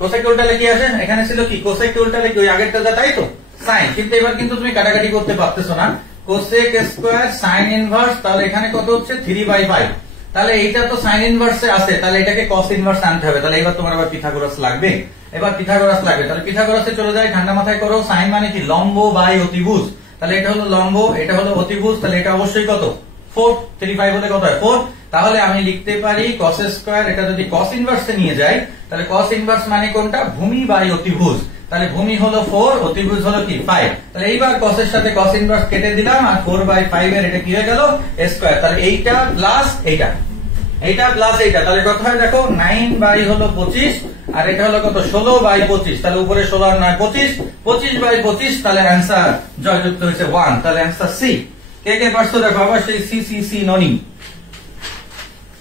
কোসেক কে উল্টালে কি আসে, এখানে ছিল কি কোসেক কে উল্টালে কি ওই আগেরটা যা, তাই তো সাইন, কিন্তু এবার কিন্তু তুমি কাটাকাটি করতে পারতেছো না, কোসেক স্কোয়ার সাইন ইনভার্স, তাহলে এখানে কত হচ্ছে 3/5, তাহলে এইটা তো সাইন ইনভার্সে আছে, তাহলে এটাকে কস ইনভার্স আনতে হবে, তাহলে এবার তোমার আবার পিথাগোরাস লাগবে, এবার পিথাগোরাস লাগবে, তাহলে পিথাগোরাসে চলে যায়, ঠান্ডা মাথায় করো, সাইন মানে কি লম্ব বাই অতিভুজ, তাহলে এটা হলো লম্ব, এটা হলো অতিভুজ, তাহলে এটা অবশ্যই কত 4, 3/5 হলে কত হয় 4, তাহলে আমি লিখতে পারি কস স্কোয়ার, এটা যদি কস ইনভার্সে নিয়ে যাই, তাহলে কস ইনভার্স মানে কোনটা, ভূমি বাই অতিভুজ, তাহলে ভূমি হলো 4, অতিভুজ হলো কি 5, তাহলে এইবার কসের সাথে কস ইনভার্স কেটে দিলাম, আর 4/5 এর এটা কি হয়ে গেল স্কোয়ার, তাহলে এইটা প্লাস এইটা, এইটা প্লাস এইটা, তাহলে কত হয় দেখো 9/25, আর এটা হলো কত 16/25, তাহলে উপরে 16 আর 9 25, 25/25, তাহলে অ্যান্সার জয়যুক্ত হয়েছে 1, তাহলে অ্যান্সার সি। কে কে পারছো দেখো, আবার সেই সি ননি,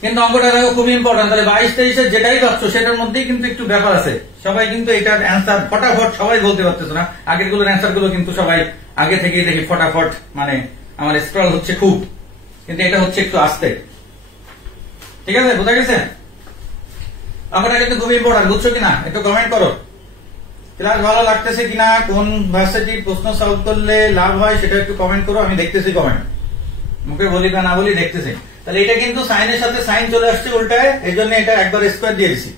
কিন্তু অঙ্কটা দেখো খুবই ইম্পর্টেন্ট, তাহলে 22-23 এর যেটাই পাচ্ছো সেটার মধ্যেই কিন্তু একটু ব্যাপার আছে, সবাই কিন্তু এটার অ্যান্সার ফটাফট সবাই বলতে পারতেছো না, আগের গুলোর অ্যান্সার গুলো কিন্তু সবাই আগে থেকেই দেখি ফটাফট, মানে আমার স্ক্রল হচ্ছে খুব, কিন্তু এটা হচ্ছে একটু আস্তে। ঠিক আছে, বোঝা গেছে, অঙ্কটা কিন্তু খুবই ইম্পর্টেন্ট, বুঝছো কিনা একটু কমেন্ট করো, ক্লাস ভালো লাগতেছে কিনা, কোন ভার্সিটির প্রশ্ন সলভ করলে লাভ হয় সেটা একটু কমেন্ট করো, আমি দেখতেছি কমেন্ট, মুখে বলি বা না বলি দেখতেছি। তাহলে এটা কিন্তু সাইনের সাথে সাইন চলে আসছে উল্টায়, এই জন্য এটা একবার স্কোয়ার দিয়ে দিছি,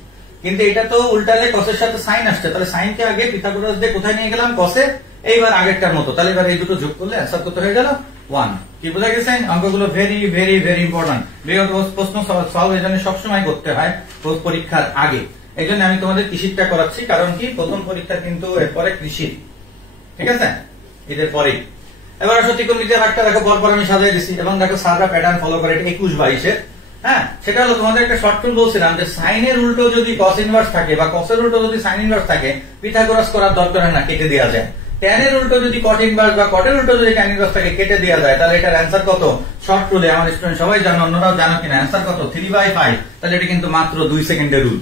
কিন্তু এটা তো উল্টালে কসের সাথে সাইন আসছে, তাহলে সাইনকে আগে পিথাগোরাস দিয়ে কোথায় নিয়ে গেলাম কসে, এইবার আগেরটার মতো, তাহলে এবার এই দুটো যোগ করলে অ্যান্সার কত হয়ে গেল 1। কি বোঝা গেছে, অঙ্কগুলো ভেরি ভেরি ভেরি ইম্পর্টেন্ট, বিগত প্রশ্ন সলভ এই জন্য সবসময় করতে হয় পরীক্ষার আগে, এই জন্য আমি তোমাদের কৃষিটা করাচ্ছি, কারণ কি প্রথম পরীক্ষা কিন্তু এরপরে কৃষি, ঠিক আছে, এদের পরে। এবার আসো ত্রিকোণমিতির একটা দেখো, পরপর আমি সাজিয়ে দিচ্ছি, এবং দেখো সাদা প্যাটার্ন ফলো করে 21-22 হ্যাঁ, সেটা হলো তোমাদের একটা শর্ট টুল বলছিলাম, যে সাইনের উল্টো যদি কস ইনভার্স থাকে বা কসের উল্টো যদি সাইন ইনভার্স থাকে, পিথাগোরাস করার দরকার হয় না, কেটে দেওয়া যায়। ট্যানের উল্টো যদি কট ইনভার্স বা কটের উল্টো যদি ট্যান ইনভার্স থাকে, কেটে দেওয়া যায়, তাহলে এটার অ্যান্সার কত, শর্ট টুলে আমার স্টুডেন্ট সবাই জানো, অন্যরাও জানো কিনা, অ্যান্সার কত 3/5, তাহলে এটা কিন্তু মাত্র 2 সেকেন্ডের রুল।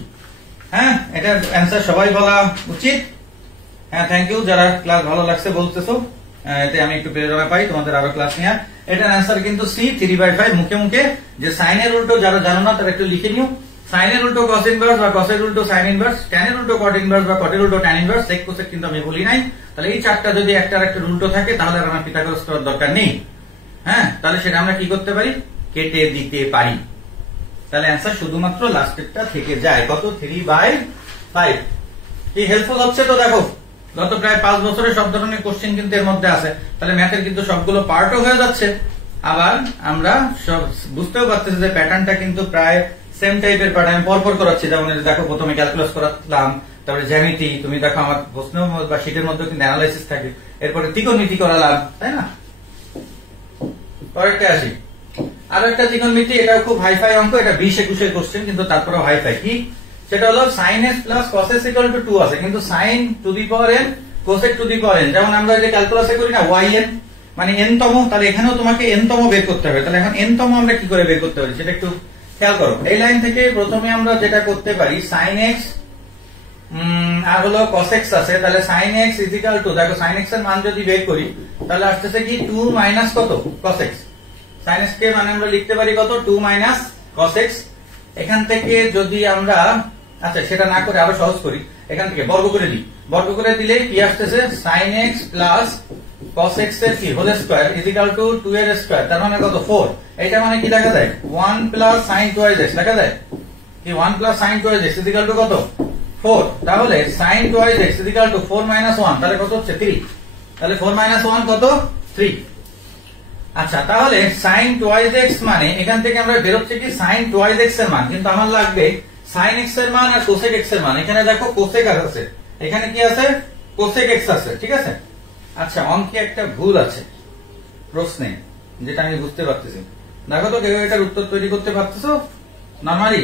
হ্যাঁ, এটার অ্যান্সার সবাই বলা উচিত। হ্যাঁ, থ্যাংক ইউ, যারা ক্লাস ভালো লাগছে বলতেছো, এতে আমি একটু প্রেরণা পাই তোমাদের আরো ক্লাস নেওয়ার। এটার অ্যান্সার কিন্তু সি 3/5, মুখে মুখে, যে সাইনের উল্টো যারা জানো না তারা একটু লিখে নিও, সাইনের উল্টো কস ইনভার্স বা কসের উল্টো সাইন ইনভার্স, ট্যানের উল্টো কট ইনভার্স বা কটের উল্টো ট্যান ইনভার্স, সেক কোসেক কিন্তু আমি বলি নাই, তাহলে এই চারটা যদি একটা উল্টো থাকে, তাহলে আর আমার পিথাগোরাস করার দরকার নেই। হ্যাঁ, তাহলে সেটা আমরা কি করতে পারি, কেটে দিতে পারি, তাহলে অ্যান্সার শুধুমাত্র লাস্টেরটা থেকে যায়, কত 3/5। কি হেল্পফুল হচ্ছে তো, দেখো গত প্রায় 5 বছরের সব ধরনের কোশ্চেন কিন্তু এর মধ্যে আছে, তাহলে ম্যাথের কিন্তু সবগুলো পার্টও হয়ে যাচ্ছে, আবার আমরা সব বুঝতেও পারতেছি যে প্যাটার্নটা কিন্তু প্রায় সেম টাইপের প্যাটার্ন পরপর করাচ্ছি, যেমন দেখো প্রথমে ক্যালকুলাস করালাম, তারপরে জ্যামিতি, তুমি দেখো আমার প্রশ্ন বা শীটের মধ্যে কিন্তু অ্যানালাইসিস থাকে, এরপরে ত্রিকোণমিতি করালাম, তাই না। পরেরটা আসি। আরো একটা ত্রিকোণমিতি, এটাও খুব হাইফাই অঙ্ক, এটা 20-21 কোশ্চেন, কিন্তু তারপরেও হাইফাই। কি সেটা হলো sin s plus cos s equal to 2 আছে, কিন্তু sin two the power n cosec two the power n, যেমন আমরা যে ক্যালকুলাসে করি না yn মানে n তম, তাহলে এখানেও তোমাকে n তম বের করতে হবে। তাহলে এখন n তম আমরা কি করে বের করতে পারি সেটা একটু খেয়াল করো। এই লাইন থেকে প্রথমে আমরা যেটা করতে পারি, sin x আর হলো cos x আছে, তাহলে sin x is equal two, দেখো sin x এর মান যদি বের করি তাহলে আসতেছে কি 2 মাইনাস কত cos x। sin x কে মানে আমরা লিখতে পারি কত 2 মাইনাস cos x। এখান থেকে যদি আমরা, আচ্ছা সেটা না করে আরো সহজ করি, এখান থেকে বর্গ করে দিই, বর্গ করে দিলে কি আসতেছে sin x plus cos x এর কি whole square is equal to 2 এর স্কয়ার, তার মানে কত 4। এটা মানে কি লেখা যায় 1 প্লাস sin 2x লেখা যায় কি 1 plus sin 2x is equal to কত 4। তাহলে sin 2x is equal two 4 minus 1, তাহলে কত হচ্ছে 3। তাহলে 4 মাইনাস 1 কত 3। আচ্ছা তাহলে sin 2x মানে এখান থেকে আমরা বের হচ্ছে কি sin 2x এর মান, কিন্তু আমার লাগবে sin x এর মান আর cosec x এর মান। এখানে দেখো cosec আছে, এখানে কি আছে cosec x আছে, ঠিক আছে। আচ্ছা অঙ্কে একটা ভুল আছে প্রশ্নে, যেটা আমি বুঝতে পারতেছি। দেখো তো কেউ এটার উত্তর তৈরি করতে পারতেছো নরমালি?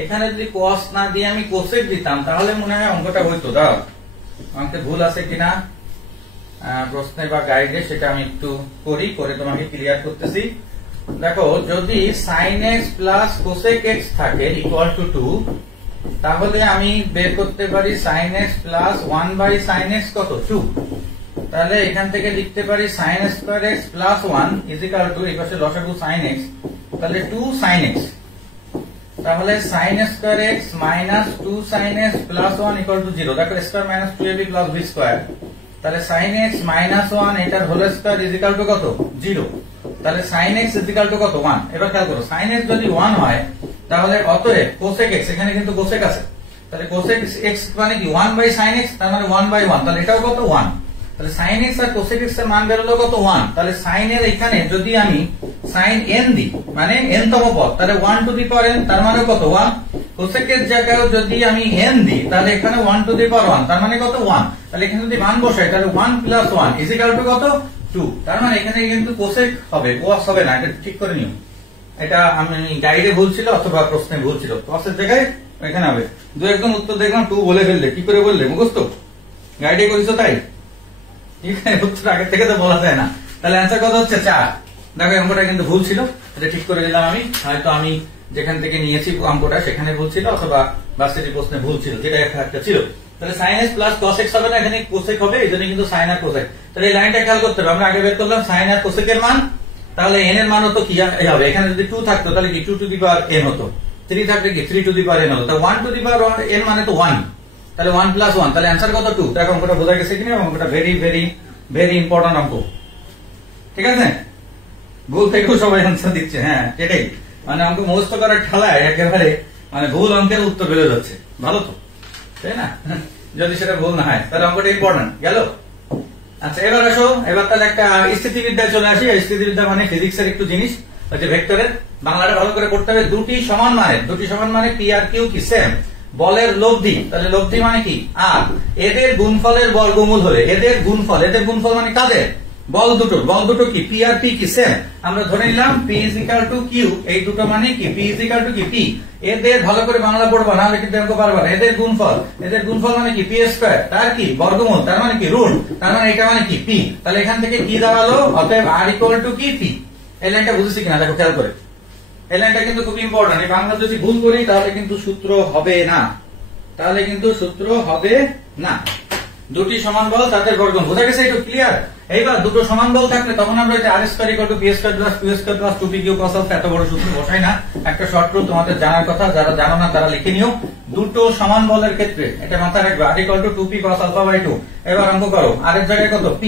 এখানে যদি cos না দিয়ে আমি cosec দিতাম তাহলে মনে হয় অঙ্কটা হইতো। দাও অঙ্কে ভুল আছে কিনা প্রশ্নে বা গাইডে সেটা আমি একটু করি, করে তোমাকে ক্লিয়ার করতেছি। দেখো যদি sin x plus cosec x থাকে ইকুয়াল টু 2, তাহলে আমি বের করতে পারি sin x plus 1 by sin x কত 2। তাহলে এখান থেকে লিখতে পারি sin square x plus 1 is equal two, এই পাশে লসাগু sin x, তাহলে 2 sin x। তাহলে sin square x minus 2 sin x plus 1 equal to 0। দেখো square minus 2ab plus b square, তাহলে sin x মাইনাস 1 এটার whole square is equal to কত 0। তাহলে sin x is equal to কত 1। এবার খেয়াল করো sin x যদি 1 হয় তাহলে অতএব cosec x, এখানে কিন্তু cosec আছে, তাহলে cosec x মানে কি 1 বাই sin x, তার মানে 1 বাই 1, তাহলে এটাও কত 1। তাহলে sin x আর cosec x এর মান বের হলো কত 1। তাহলে sin এর এখানে যদি আমি sin n দিই মানে n তম পদ, তাহলে 1 টু দি পাওয়ার n, তার মানে কত 1। cosec এর জায়গায় যদি আমি n দিই তাহলে এখানে 1 টু দি পাওয়ার 1, তার মানে কত 1। তাহলে এখানে যদি মান বসাই তাহলে 1 প্লাস 1 ইজ ইকুয়াল টু কত 2। তার মানে এখানে কিন্তু cosec হবে, cos হবে না, এটা ঠিক করে নিও। এটা আমি গাইডে ভুল ছিল অথবা প্রশ্নে ভুল ছিল, cos এর জায়গায় এখানে হবে। দু একদম উত্তর দেখলাম 2 বলে ফেললে, কি করে বললে মুখস্থ? গাইডে করেছো তাই? উত্তর আগে থেকে তো বলা যায় না। তাহলে অ্যান্সার কত হচ্ছে 4। দেখো অঙ্কটা কিন্তু ভুল ছিল, এটা ঠিক করে দিলাম আমি। হয়তো আমি যেখান থেকে নিয়েছি অঙ্কটা সেখানে ভুল ছিল, অথবা ভার্সিটি প্রশ্নে ভুল ছিল, যেটা একটা ছিল। তাহলে sin s plus cos x হবে না, এখানে cosec হবে, এই জন্য কিন্তু sin আর cosec। তাহলে এই লাইনটা খেয়াল করতে হবে, আমরা আগে বের করলাম sin আর cosec এর মান, তাহলে n এর মান হতো কি হবে, এখানে যদি 2 থাকতো তাহলে কি 2 টু দি পাওয়ার n হতো, 3 থাকলে কি 3 টু দি পাওয়ার n হতো, তাহলে 1 টু দি পাওয়ার n মানে তো 1, তাহলে 1 প্লাস 1, তাহলে অ্যান্সার কত 2। দেখো অঙ্কটা বোঝা গেছে কিনা? অঙ্কটা ভেরি ভেরি ভেরি ইম্পর্টেন্ট অঙ্ক, ঠিক আছে। ভুল থেকেও সবাই অ্যান্সার দিচ্ছে, হ্যাঁ এটাই মানে অঙ্ক মুখস্থ করার ঠেলায় একেবারে মানে ভুল অঙ্কের উত্তর বেরো যাচ্ছে, ভালো তো তাই না? যদি সেটা ভুল না হয় তাহলে অঙ্কটা ইম্পর্টেন্ট গেল। আচ্ছা এবার আসো, এবার তাহলে একটা স্থিতিবিদ্যায় চলে আসি। স্থিতিবিদ্যা মানে ফিজিক্স এর একটু জিনিস হচ্ছে ভেক্টরের, বাংলাটা ভালো করে পড়তে হবে। দুটি সমান মানে পি আর কিউ কি সেম, বলের লব্ধি, তাহলে লব্ধি মানে কি আর এদের গুণফলের বর্গমূল হলে, এদের গুণফল মানে কাদের? বল দুটো কি পি আর পি কি সেম। আমরা ধরে নিলাম P is equal to Q, এই দুটো মানে কি পি ইজ ইকুয়াল টু কি পি। এদের ভালো করে বাংলা পড়বা, নাহলে কিন্তু অঙ্ক পারবা না। এদের গুণফল মানে কি পি স্কয়ার, তার কি বর্গমূল, তার মানে কি রুট, তার মানে এটা মানে কি পি। তাহলে এখান থেকে কি দাঁড়ালো, অতএব আর ইকুয়াল টু কি পি। এই লাইনটা বুঝেছি কিনা দেখো খেয়াল করে, এই লাইনটা কিন্তু খুব ইম্পর্টেন্ট। এই বাংলা যদি ভুল করি তাহলে কিন্তু সূত্র হবে না, দুটি সমান বল তাদের বর্গমূল, বোঝা গেছে? একটু ক্লিয়ার? এইবার দুটো সমান বল থাকলে তখন আমরা R square equal to P square plus Q square plus 2p Q cos alpha, এত বড় সূত্র বসাই না। একটা শর্ট রুল তোমাদের জানার কথা, যারা জানো না তারা লিখে নিও। দুটো সমান বলের ক্ষেত্রে এটা মাথায় রাখবে, R equal to 2p cos alpha by 2। এবার অঙ্ক করো, আর এর জায়গায় কত p,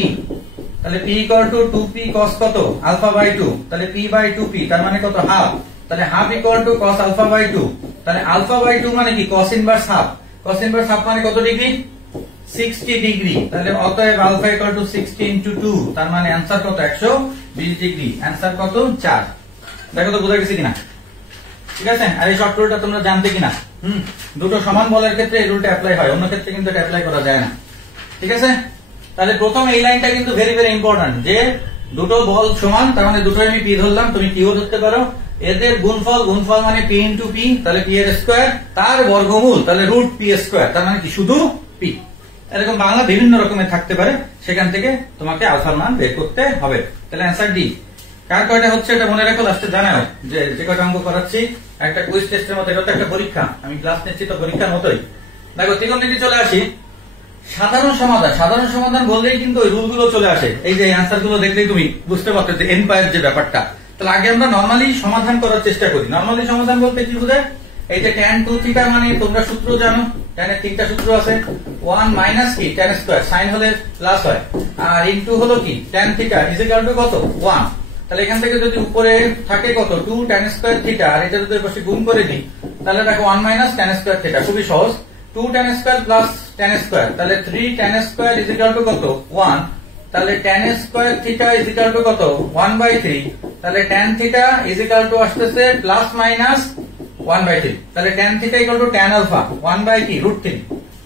তাহলে p equal to 2p cos কত আলফা বাই 2, তাহলে p বাই 2p, তার মানে কত হাফ, তাহলে half equal to cos alpha by 2, তাহলে আলফা বাই 2 মানে কি cos inverse half, cos inverse half মানে কত ডিগ্রি 60 ডিগ্রি। তাহলে অতএব আলফা ইকুয়াল টু 60 ইনটু 2, তার মানে आंसर কত 120 ডিগ্রি। आंसर কত 4। দেখো তো বোঝা গেছে কিনা? ঠিক আছে। আর এই শর্ট রুলটা তোমরা জানতে কিনা? দুটো সমান বলের ক্ষেত্রে এই রুলটা অ্যাপ্লাই হয়, অন্য ক্ষেত্রে কিন্তু এটা অ্যাপ্লাই করা যায় না। ঠিক আছে, তাহলে প্রথম এই লাইনটা কিন্তু ভেরি ভেরি ইম্পর্টেন্ট, যে দুটো বল সমান, তার মানে দুটোই আমি পি ধরলাম, তুমি কিও ধরতে পারো। এদের গুণফল, গুণফল মানে পি ইন্টু পি, তাহলে পি এর স্কোয়ার, তার বর্গমূল তাহলে রুট পি স্কোয়ার, তার মানে কি শুধু পি। এরকম বাংলা বিভিন্ন রকমের থাকতে পারে, সেখান থেকে তোমাকে আলফার মান বের করতে হবে। তাহলে অ্যান্সার ডি। কার কয়টা হচ্ছে এটা মনে রাখো, লাস্টে জানাও যে কয়টা অঙ্ক করাচ্ছি একটা কুইজ টেস্টের মতো, এটা তো একটা পরীক্ষা, আমি ক্লাস নিচ্ছি তো পরীক্ষার মতোই। দেখো ত্রিকোণমিতি চলে আসি, সাধারণ সমাধান। সাধারণ সমাধান বললেই কিন্তু ওই রুলগুলো চলে আসে, এই যে অ্যান্সার গুলো দেখলেই তুমি বুঝতে পারছো যে এন পায়ের যে ব্যাপারটা। তাহলে আগে আমরা নর্মালি সমাধান করার চেষ্টা করি। নর্মালি সমাধান বলতে কি বোঝায়, এই যে tan 2 থিটা মানে তোমরা সূত্র জানো, tan এর তিনটা সূত্র আছে, 1 মাইনাস কি tan স্কয়ার, সাইন হলে প্লাস হয়, আর ইনটু হলো কি tan theta is equal to কত 1। তাহলে এখান থেকে যদি উপরে থাকে কত 2 tan স্কয়ার থিটা, আর এটা যদি পাশে গুণ করে দিই তাহলে দেখো 1 মাইনাস tan স্কয়ার থিটা, খুবই সহজ। 2 tan square plus tan square, তাহলে 3 tan square is equal to কত 1। তাহলে tan square theta is equal to কত 1/3, তাহলে tan theta is equal to আসতেছে প্লাস মাইনাস 1/3, তাহলে tan theta equal to tan alpha 1/√3,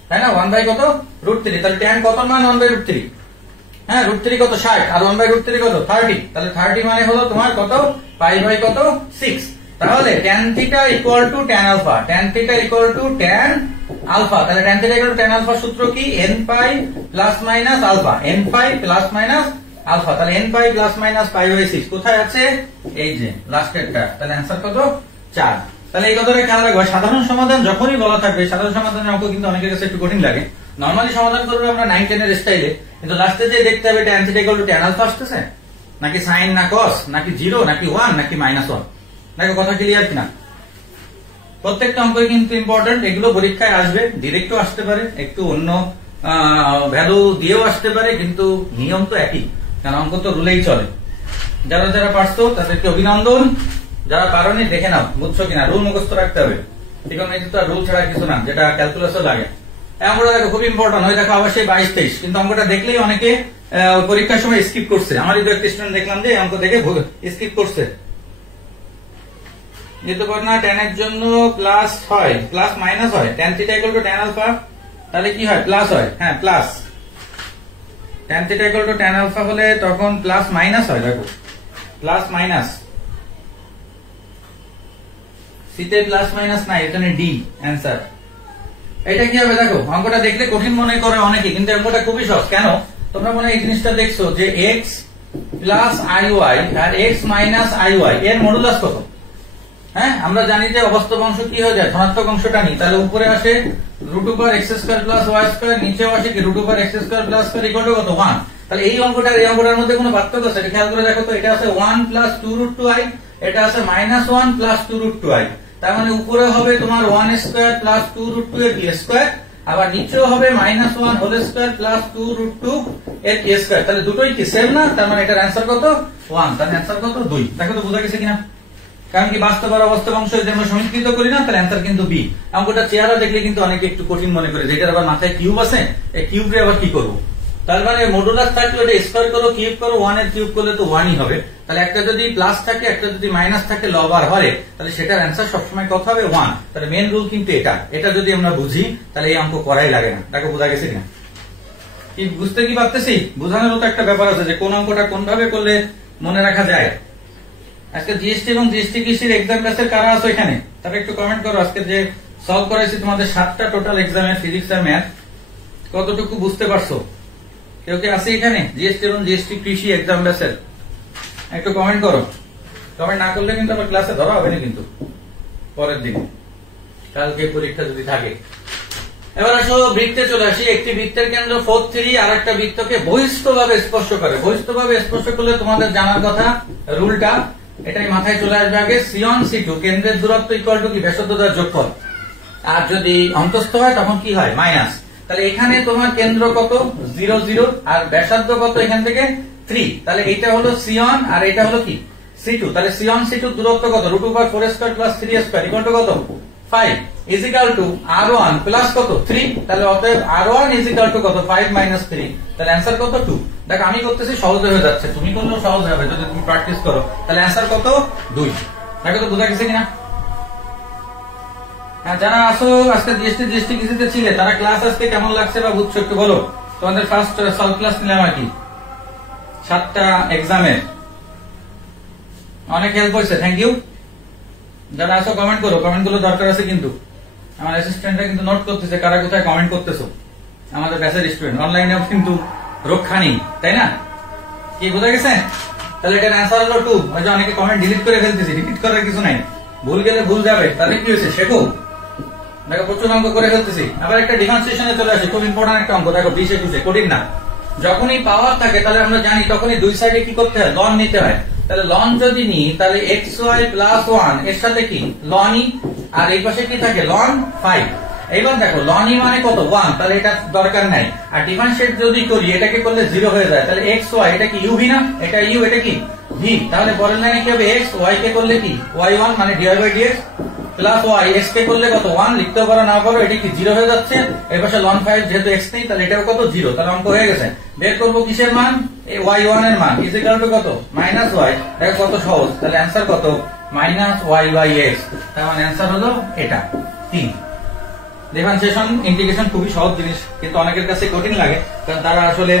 তাই না? 1 বাই কত √3, তাহলে tan কত মান 1/√3, হ্যাঁ √3 কত 60, আর 1/√3 কত 30, তাহলে 30 মানে হলো তোমার কত পাই বাই কত 6। তাহলে tan theta equal to tan alpha, tan theta equal to tan alpha, তাহলে tan theta equal to tan alpha সূত্র কি n pi plus minus alpha, n pi plus minus alpha, তাহলে n pi plus minus pi by 6 কোথায় আছে, এই যে লাস্টেরটা, তাহলে answer কত 4। তাহলে এই কথাটা খেয়াল রাখবো, সাধারণ সমাধান যখনই বলা থাকবে, সাধারণ সমাধানের অঙ্ক কিন্তু অনেকের কাছে একটু কঠিন লাগে। নরমালি সমাধান করবো আমরা 9 10 এর স্টাইলে, কিন্তু লাস্টে যে দেখতে হবে tan theta equal to tan alpha আসতেছে নাকি সাইন না কস নাকি 0 নাকি 1 নাকি -1। দেখো কথা ক্লিয়ার কিনা? প্রত্যেকটা অঙ্কই কিন্তু ইম্পর্টেন্ট, এগুলো পরীক্ষায় আসবে, ডিরেক্টও আসতে পারে, একটু অন্য ভ্যালু দিয়েও আসতে পারে, কিন্তু নিয়ম তো একই, কারণ অঙ্ক তো রুলেই চলে। যারা যারা পারছো তাদেরকে অভিনন্দন, যারা পারোনি দেখে নাও বুঝছো কিনা, রুল মুখস্থ রাখতে হবে। ঠিক আছে, তো রুল ছাড়া কিছু না, যেটা ক্যালকুলাসও লাগে। অঙ্কটা দেখো খুব ইম্পর্টেন্ট, হয় দেখো অবশ্যই 22 23, কিন্তু অঙ্কটা দেখলেই অনেকে পরীক্ষার সময় স্কিপ করছে। আমারই দু একটা স্টুডেন্ট দেখলাম যে অঙ্ক দেখে স্কিপ করছে, যেতে পারে না tan এর জন্য প্লাস হয়, প্লাস মাইনাস হয়, tan theta equal to tan alpha, তাহলে কি হয় প্লাস হয়, হ্যাঁ plus, tan theta equal to tan alpha হলে তখন প্লাস মাইনাস হয়, দেখো প্লাস মাইনাস, সিতে প্লাস মাইনাস নাই, এখানে ডি অ্যান্সার। এটা কি হবে দেখো, অঙ্কটা দেখলে কঠিন মনে করে অনেকে, কিন্তু অঙ্কটা খুবই সহজ। কেন? তোমরা মনে হয় এই জিনিসটা দেখছো যে x প্লাস iy আর x মাইনাস iy এর মডুলাস কত। হ্যাঁ, আমরা জানি যে অবাস্তব অংশ কি হয়ে যায়, ধনাত্মক অংশটা নিই, তাহলে উপরে আসে √x² প্লাস y², নিচেও আসে কি √x² plus y equal to কত 1। তাহলে এই অঙ্কটার এই অঙ্কটার মধ্যে কোনো পার্থক্য আছে? খেয়াল করে দেখো তো, এটা আছে 1 প্লাস 2√2i, এটা আছে -1 প্লাস 2√2i, তার মানে উপরে হবে তোমার 1² প্লাস 2√2 এর স্কয়ার, আবার নিচেও হবে -1 হোল স্কয়ার প্লাস 2√2 এর স্কয়ার। তাহলে দুটোই কি সেম না? তার মানে এটার অ্যান্সার কত 1, তার অ্যান্সার কত 2। দেখো তো বোঝা গেছে কিনা? কারণ কি বাস্তব আর অবাস্তব অংশ যদি আমরা সমীকৃত করি না, তাহলে অ্যান্সার কিন্তু বি। অঙ্কটা চেহারা দেখলে কিন্তু অনেকে একটু কঠিন মনে করে, যেটার আবার মাথায় কিউব আছে, এই কিউবে আবার কি করবো। তার মানে মডুলাস থাকলে এটা স্কয়ার করো, কিউব করো, 1 এর কিউব করলে তো 1ই হবে। তাহলে একটা যদি প্লাস থাকে, একটা যদি মাইনাস থাকে, লব হয়, তাহলে সেটার অ্যান্সার সবসময় কত হবে 1। তাহলে মেন রুল কিন্তু এটা যদি আমরা বুঝি তাহলে এই অঙ্ক করাই লাগে না। দেখো বোঝা গেছে কিনা? কি বুঝতে কি পারতেছি? বোঝানোর তো একটা ব্যাপার আছে যে কোন অঙ্কটা কোন ভাবে করলে মনে রাখা যায়। আজকে জিএসটি এবং জিএসটি কৃষির এক্সাম ব্যাচের কারা আছো এখানে, তারা একটু কমেন্ট করো। আজকে যে সলভ করাইছি তোমাদের 7টা টোটাল এক্সামের ফিজিক্স আর ম্যাথ, কতটুকু বুঝতে পারছো? কেউ কে আছে এখানে জিএসটি এবং জিএসটি কৃষি এক্সাম ব্যাচের? একটু কমেন্ট করো। কমেন্ট না করলে কিন্তু আবার ক্লাসে ধরা হবে না, কিন্তু পরের দিন কালকে পরীক্ষা যদি থাকে। এবার আসো বৃত্তে চলে আসি। একটি বৃত্তের কেন্দ্র 4 3 আর একটা বৃত্তকে বহিস্থভাবে স্পর্শ করে। বহিস্থভাবে স্পর্শ করলে তোমাদের জানার কথা রুলটা, এটাই মাথায় চলে আসবে আগে। C1 C2 কেন্দ্রের দূরত্ব ইকুয়াল টু কি ব্যাসার্ধতার যোগফল, আর যদি অন্তস্থ হয় তখন কি হয় মাইনাস। তাহলে এখানে তোমার কেন্দ্র কত 0 0 আর ব্যাসার্ধ কত এখান থেকে 3, তাহলে এটা হলো C1 আর এটা হলো কি C2। তাহলে C1 C2 দূরত্ব কত √4² প্লাস 3² ইকুয়াল টু কত 5 is equal two R1 plus কত 3। তাহলে অতএব R1 ইজ ইকুয়াল টু কত 5 - 3, তাহলে অ্যান্সার কত 2। দেখো আমি করতেছি সহজ হয়ে যাচ্ছে, তুমি করলেও সহজ হবে যদি তুমি প্র্যাকটিস করো। তাহলে অ্যান্সার কত 2। দেখো তো বোঝা গেছে কিনা? হ্যাঁ, যারা আসো আজকে জিএসটি কৃষিতে ছিলে, তারা ক্লাস আজকে কেমন লাগছে বা বুঝছো একটু বলো। তোমাদের ফার্স্ট সলভ ক্লাস নিলাম আর কি 7টা এক্সামের। অনেক হেল্প হয়েছে, থ্যাংক ইউ। যারা আসো কমেন্ট করো, কমেন্ট গুলো দরকার আছে কিন্তু। আমার অ্যাসিস্ট্যান্টরা কিন্তু নোট করতেছে কারা কোথায় কমেন্ট করতেছো। আমাদের ব্যাচের স্টুডেন্ট অনলাইনেও কিন্তু রক্ষা নেই, তাই না? কি বোঝা গেছে? তাহলে এটার অ্যান্সার হলো 2। ওই যে অনেকে কমেন্ট ডিলিট করে ফেলতেছে, ডিলিট করার কিছু নাই, ভুল গেলে ভুল যাবে, তাহলে কি হয়েছে শেখো। দেখো প্রচুর অঙ্ক করে ফেলতেছি। আবার একটা ডিফারেন্সিয়েশনে চলে আসে, খুব ইম্পর্টেন্ট একটা অঙ্ক। দেখো 20-21 কঠিন না। যখনই পাওয়ার থাকে তাহলে আমরা জানি তখনই দুই সাইডে কি করতে হয়, লন নিতে হয়। তাহলে লন যদি নিই তাহলে xy + 1 এর সাথে কি লন ই, আর এই পাশে কি থাকে লন 5। এইবার দেখো লন ই মানে কত 1, তাহলে এটা দরকার নাই। আর ডিফারেন্সিয়েট যদি করি এটাকে করলে 0 হয়ে যায়। তাহলে xy এটা কি u v না, এটা u, এটা কি v। তাহলে পরের লাইনে কি হবে x, y কে করলে কি y1 মানে dy/dx প্লাস y, x কে করলে কত 1, লিখতেও পারো না পারো, এটা কি 0 হয়ে যাচ্ছে। এর পাশে লন 5 যেহেতু x নেই তাহলে এটাও কত 0, তাহলে অঙ্ক হয়ে গেছে। বের করব কিসের মান, এই y1 এর মান ইকুয়াল টু কত -y। দেখো কত সহজ, তাহলে অ্যানসার কত -y/x। তার মানে অ্যানসার হলো এটা 3। ডিফারেন্সিয়েশন ইন্টিগ্রেশন খুবই সহজ জিনিস, কিন্তু অনেকের কাছে কঠিন লাগে কারণ তারা আসলে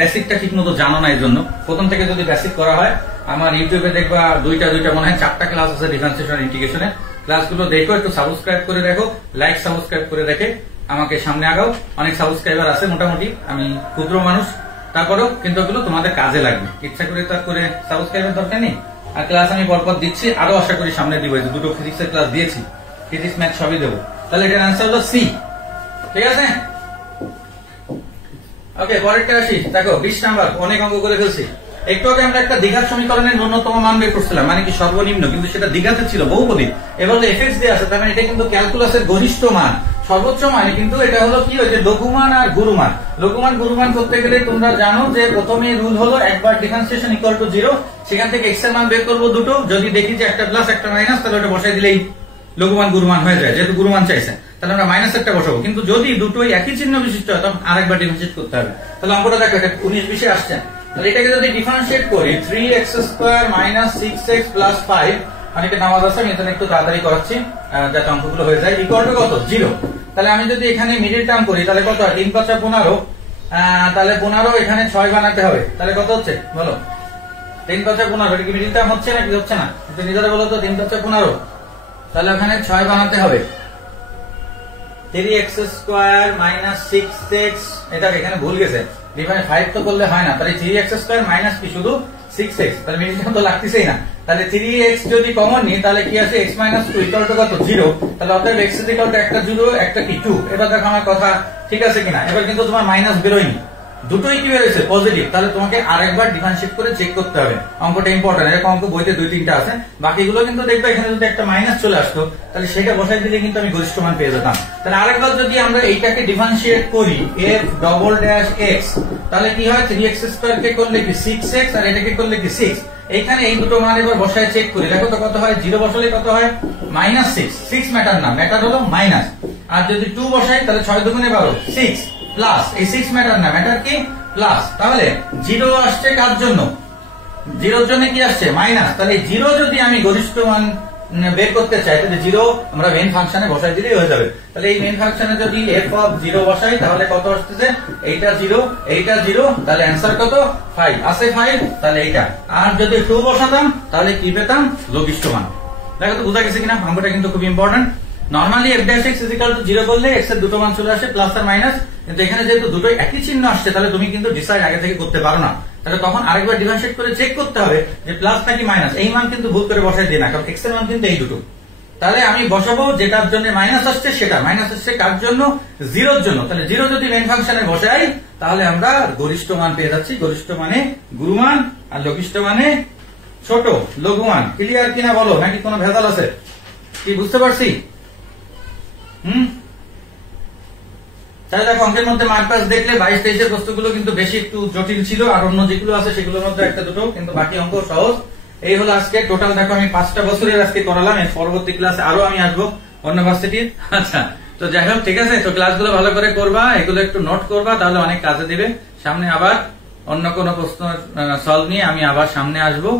বেসিকটা ঠিকমতো জানো না। এই জন্য প্রথম থেকে যদি বেসিক করা হয়, আমার ইউটিউবে দেখবা দুইটা মনে হয় 4টা ক্লাস আছে ডিফারেন্সিয়েশন ইন্টিগ্রেশনের। ক্লাসগুলো দেখো, একটু সাবস্ক্রাইব করে দেখো, লাইক সাবস্ক্রাইব করে রেখে আমাকে সামনে আগাও। অনেক সাবস্ক্রাইবার আছে মোটামুটি, আমি ক্ষুদ্র মানুষ, তারপরেও কিন্তু ওগুলো তোমাদের কাজে লাগবে। ইচ্ছা করে তার করে সাবস্ক্রাইবের দরকার নেই। আর ক্লাস আমি পরপর দিচ্ছি, আরো আশা করি সামনে দিব। দুটো ফিজিক্সের ক্লাস দিয়েছি, ফিজিক্স ম্যাথ সবই দেবো। তাহলে এটার অ্যান্সার হলো সি, ঠিক আছে? ওকে, পরেরটা আসি। দেখো 20 নাম্বার, অনেক অঙ্ক করে ফেলছি। একটু আগে আমরা একটা দ্বিঘাত সমীকরণের ন্যূনতম মান বের করছিলাম, মানে কি সর্বনিম্ন, কিন্তু সেটা দ্বিঘাতে ছিল, বহুপদী। এবার এফএক্স দিয়ে আছে, তার মানে এটা কিন্তু ক্যালকুলাসের গরিষ্ঠ মান, সর্বোচ্চ মানে কিন্তু এটা হলো কি ওই যে লঘুমান আর গুরুমান। লঘুমান করতে গেলে তোমরা জানো যে প্রথমে রুল হলো একবার ডিফারেন্সিয়েশন ইকুয়াল টু 0, সেখান থেকে x এর মান বের করবো দুটো। যদি দেখি যে একটা প্লাস একটা মাইনাস, তাহলে ওটা বসাই দিলেই লঘুমান গুরুমান হয়ে যায়। যেহেতু গুরুমান চাইছে তাহলে আমরা মাইনাস একটা বসাবো, কিন্তু যদি দুটোই একই চিহ্ন বিশিষ্ট হয় তখন আরেকবার ডিফারেন্সিয়েট করতে হবে। তাহলে অঙ্কটা দেখো, এটা 19-20 আসছে। তাহলে এটাকে যদি ডিফারেন্সিয়েট করি 3x² - 6x + 5, অনেকে নামাজ আছে, আমি এখানে একটু তাড়াতাড়ি করাচ্ছি যাতে অঙ্কগুলো হয়ে যায়, ইকুয়াল টু কত 0। তাহলে আমি যদি এখানে মিডিল টার্ম করি তাহলে কত হয় 3 × 5 = 15, তাহলে 15 এখানে 6 বানাতে হবে। তাহলে কত হচ্ছে বলো, 3 × 5 = 15। এটা কি মিডিল টার্ম হচ্ছে নাকি হচ্ছে না? একটু নিজেরা বলো তো, 3 × 5 = 15, তাহলে ওখানে 6 বানাতে হবে। 3x² - 6x, এটা এখানে ভুল গেছে, ডিভাইড 5 তো করলে হয় না। তাহলে 3x² মাইনাস কি শুধু 6x, তাহলে মিডিলটা তো লাগতেছেই না। তাহলে 3x যদি কমন নিই তাহলে কি আছে x - 2 ইকুয়াল টু কত 0। তাহলে অতএব x ইকুয়াল টু একটা 0 একটা কি 2। এবার দেখো আমার কথা ঠিক আছে কিনা। এবার কিন্তু তোমার মাইনাস বেরোয়নি, দুটোই কি বেরোছে পজিটিভ। তাহলে তোমাকে আরেকবার ডিফারেন্সিয়েট করে চেক করতে হবে। অঙ্কটা ইম্পর্টেন্ট, এরকম অঙ্ক বইতে 2-3টা আছে, বাকিগুলো কিন্তু দেখবে এখানে যদি একটা মাইনাস চলে আসতো তাহলে সেটা বসাই দিলে কিন্তু আমি গরিষ্ঠ মান পেয়ে যেতাম। তাহলে আরেকবার যদি আমরা এইটাকে ডিফারেন্সিয়েট করি f′′ তাহলে কি হয় 3x² কে করলে কি 6x, আর এটাকে করলে কি 6। এইখানে এই দুটো মান এবার বসায় চেক করি, দেখো তো কত হয়। 0 বসালে কত হয় -6, 6 ম্যাটার না, ম্যাটার হলো মাইনাস। আর যদি 2 বসাই তাহলে 6 দুগুণে 12, 6 প্লাস, এই 6 ম্যাটার না, ম্যাটার কি প্লাস। তাহলে 0 আসছে কার জন্য, 0 এর জন্য কি আসছে মাইনাস। তাহলে 0 যদি আমি গরিষ্ঠ মান বের করতে চাই তাহলে 0 আমরা মেইন ফাংশনে বসাই দিলেই হয়ে যাবে। তাহলে এই মেইন ফাংশনে যদি f(0) বসাই তাহলে কত আসতেছে, এইটা 0 এইটা 0, তাহলে অ্যান্সার কত 5 আছে 5, তাহলে এইটা। আর যদি 2 বসাতাম তাহলে কি পেতাম লঘিষ্ঠ মান। দেখো তো বোঝা গেছে কিনা, অঙ্কটা কিন্তু খুব ইম্পর্টেন্ট। নরমালি f'(x) 0 করলে x এর দুটো মান চলে আসে প্লাস আর মাইনাস, কিন্তু এখানে যেহেতু দুটোই একই চিহ্ন আসছে তাহলে তুমি কিন্তু ডিসাইড আগে থেকে করতে পারো না। তাহলে তখন আরেকবার ডিফারেন্সিয়েট করে চেক করতে হবে যে প্লাস নাকি মাইনাস। এই মান কিন্তু ভুল করে বসাই দিই না, কারণ x এর মান কিন্তু এই দুটো। তাহলে আমি বসাবো যেটার জন্য মাইনাস আসছে সেটা। মাইনাস আসছে কার জন্য, 0 এর জন্য। তাহলে 0 যদি মেইন ফাংশনে বসাই তাহলে আমরা গরিষ্ঠ মান পেয়ে যাচ্ছি। গরিষ্ঠ মানে গুরুমান আর লঘিষ্ঠ মানে ছোট লঘুমান। ক্লিয়ার কিনা বলো, নাকি কোনো ভেজাল আছে? কি বুঝতে পারছি? তাহলে দেখো অঙ্কের মধ্যে মার্কাস দেখলে 22-23 প্রশ্নগুলো কিন্তু বেশি একটু জটিল ছিল, আর অন্য যেগুলো আছে সেগুলোর মধ্যে একটা দুটো, কিন্তু বাকি অঙ্ক সহজ। এই হলো আজকে টোটাল। দেখো আমি 5টা বছরের আজকে করালাম, এর পরবর্তী ক্লাসে আরো আমি আসবো অন্য ভার্সিটির। আচ্ছা, তো যাই হোক ঠিক আছে। তো ক্লাসগুলো ভালো করে করবা, এগুলো একটু নোট করবা, তাহলে অনেক কাজে দিবে। সামনে আবার অন্য কোনো প্রশ্ন সলভ নিয়ে আমি আবার সামনে আসবো।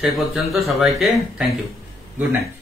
সেই পর্যন্ত সবাইকে থ্যাংক ইউ, গুড নাইট।